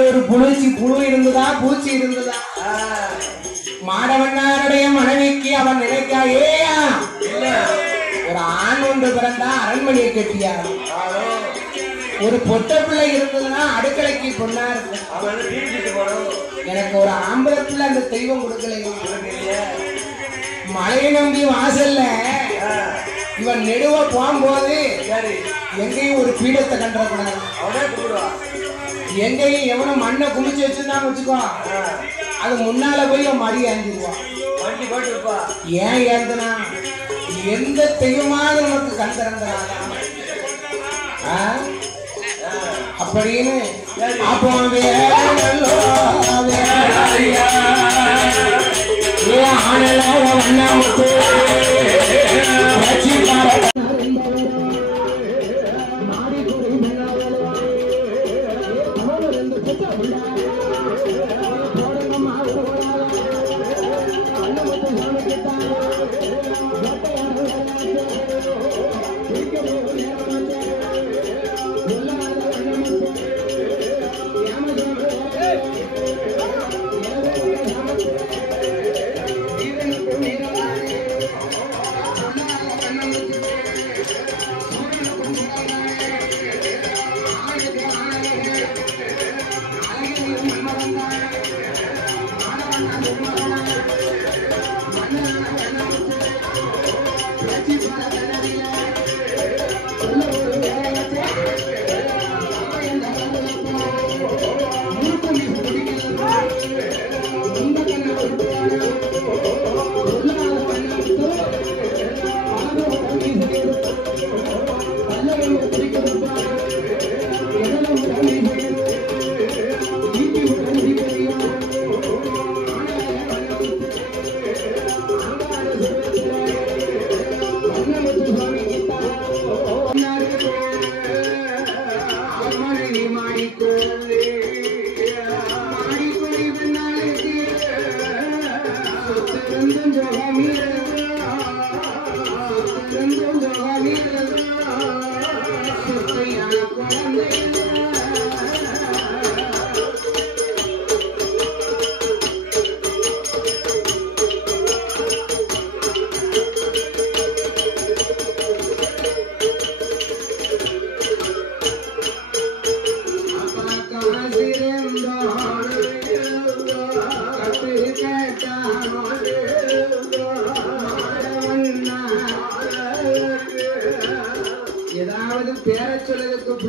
ஒரு புழு இருந்ததா பூச்சி இருந்ததா மாடவண்ணாருடைய மனைவிக்கு அவன் நினைக்கா ஏயா ஒரு ஆண் ஒன்று பிறந்தா அரண்மனையை கட்டியா ஒரு பொட்ட பிள்ளை இருந்ததுன்னா அடுக்கலைக்கு பொண்ணா இருக்கு. எனக்கு ஒரு ஆம்பளத்துல அந்த தெய்வம் கொடுக்கலைங்க. மழையை நம்பி வாசல்ல இவன் நெடுவ போகும்போது எங்கேயும் ஒரு பீடத்தை கண்டக்கூடாது. எங்கேயும் எவனும் மண்ணை குமிச்சு வச்சிருந்தான்னு வச்சுக்கோ, அது முன்னால போய் மடி அஞ்சிருவான். ஏன் ஏந்தனா எந்த தெய்வமாவது நமக்கு கண் திறந்தாங்க அப்படின்னு. அப்போ ஏதாவது பேர சொல்லுறதுக்கு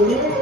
Hallelujah.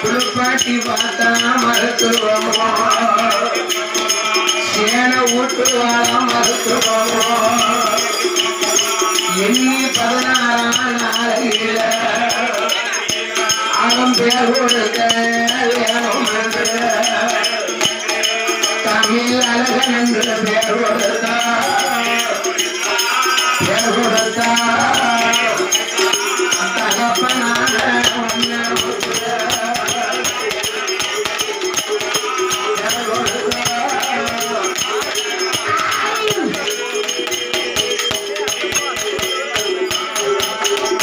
குளிப்பாட்டி பார்த்தா மருத்துவமோ சேன ஊட்டுவாள மருத்துவமோ எண்ணி 16ஆம் நாளையில அவன் பேர் கொடுக்க வேணும் என்று தமிழ் அழகன் என்று பேர் கொடுத்தா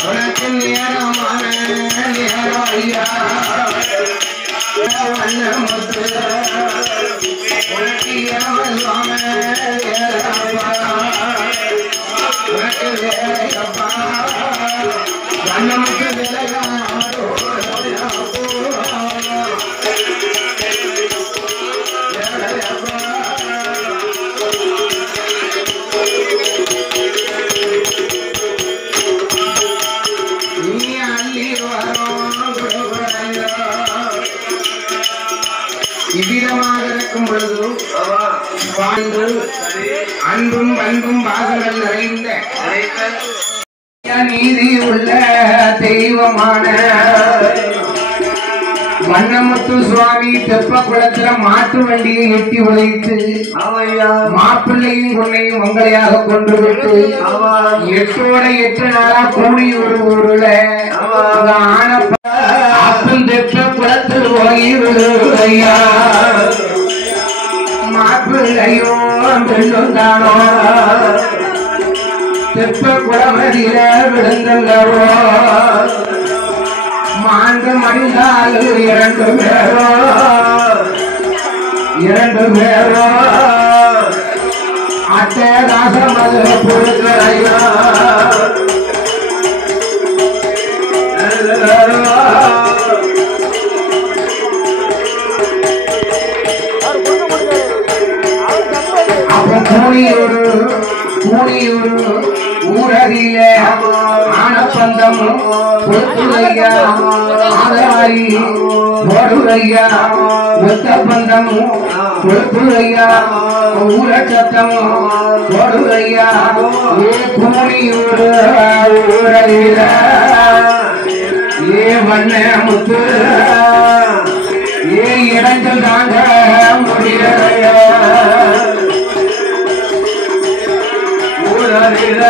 உனக்கு நேரமான நேரம் ஐயா வண்ணமுத்து உனக்கு உனக்கு வேலையப்பா வண்ணமுத்து வேலையாடோ நீ அள்ளி வரும் இவ்விதமாக இருக்கும் பொழுது வாழ்ந்து அன்பும் பண்பும் பாசங்கள் நிறைந்த நீதி உள்ள தெய்வமான வண்ணமுத்து சுவாமி தெப்ப குளத்துல மாட்டு வண்டியை எட்டி உழைத்து மாப்பிள்ளையும் கொண்டையும் மங்களையாக கொண்டு விட்டு 8 நாளா கூடி ஒரு ஊருல ஆனப்பன் தெப்ப குளத்தில் போயிருயா மாப்பிள்ளையும் பெண்ணும் தானோ தெப்ப குளமதியில விழுந்தல்லவோ மாண்டம் அணிந்தால் 2 பேரோ அட்டகாசம் அது பொறுக்கலையா அப்ப கூனியூர் ஊரதில ஆனப்பந்தம் பொறுத்துரையா ஆதாரி போடுரையா ஒத்த பந்தம் பொறுத்துரையா ஊரச்சத்தம் போடுரையா கூனியூர் ஊரதில வண்ண முத்து இடங்கள் தாங்க முடியலையா ஊரதில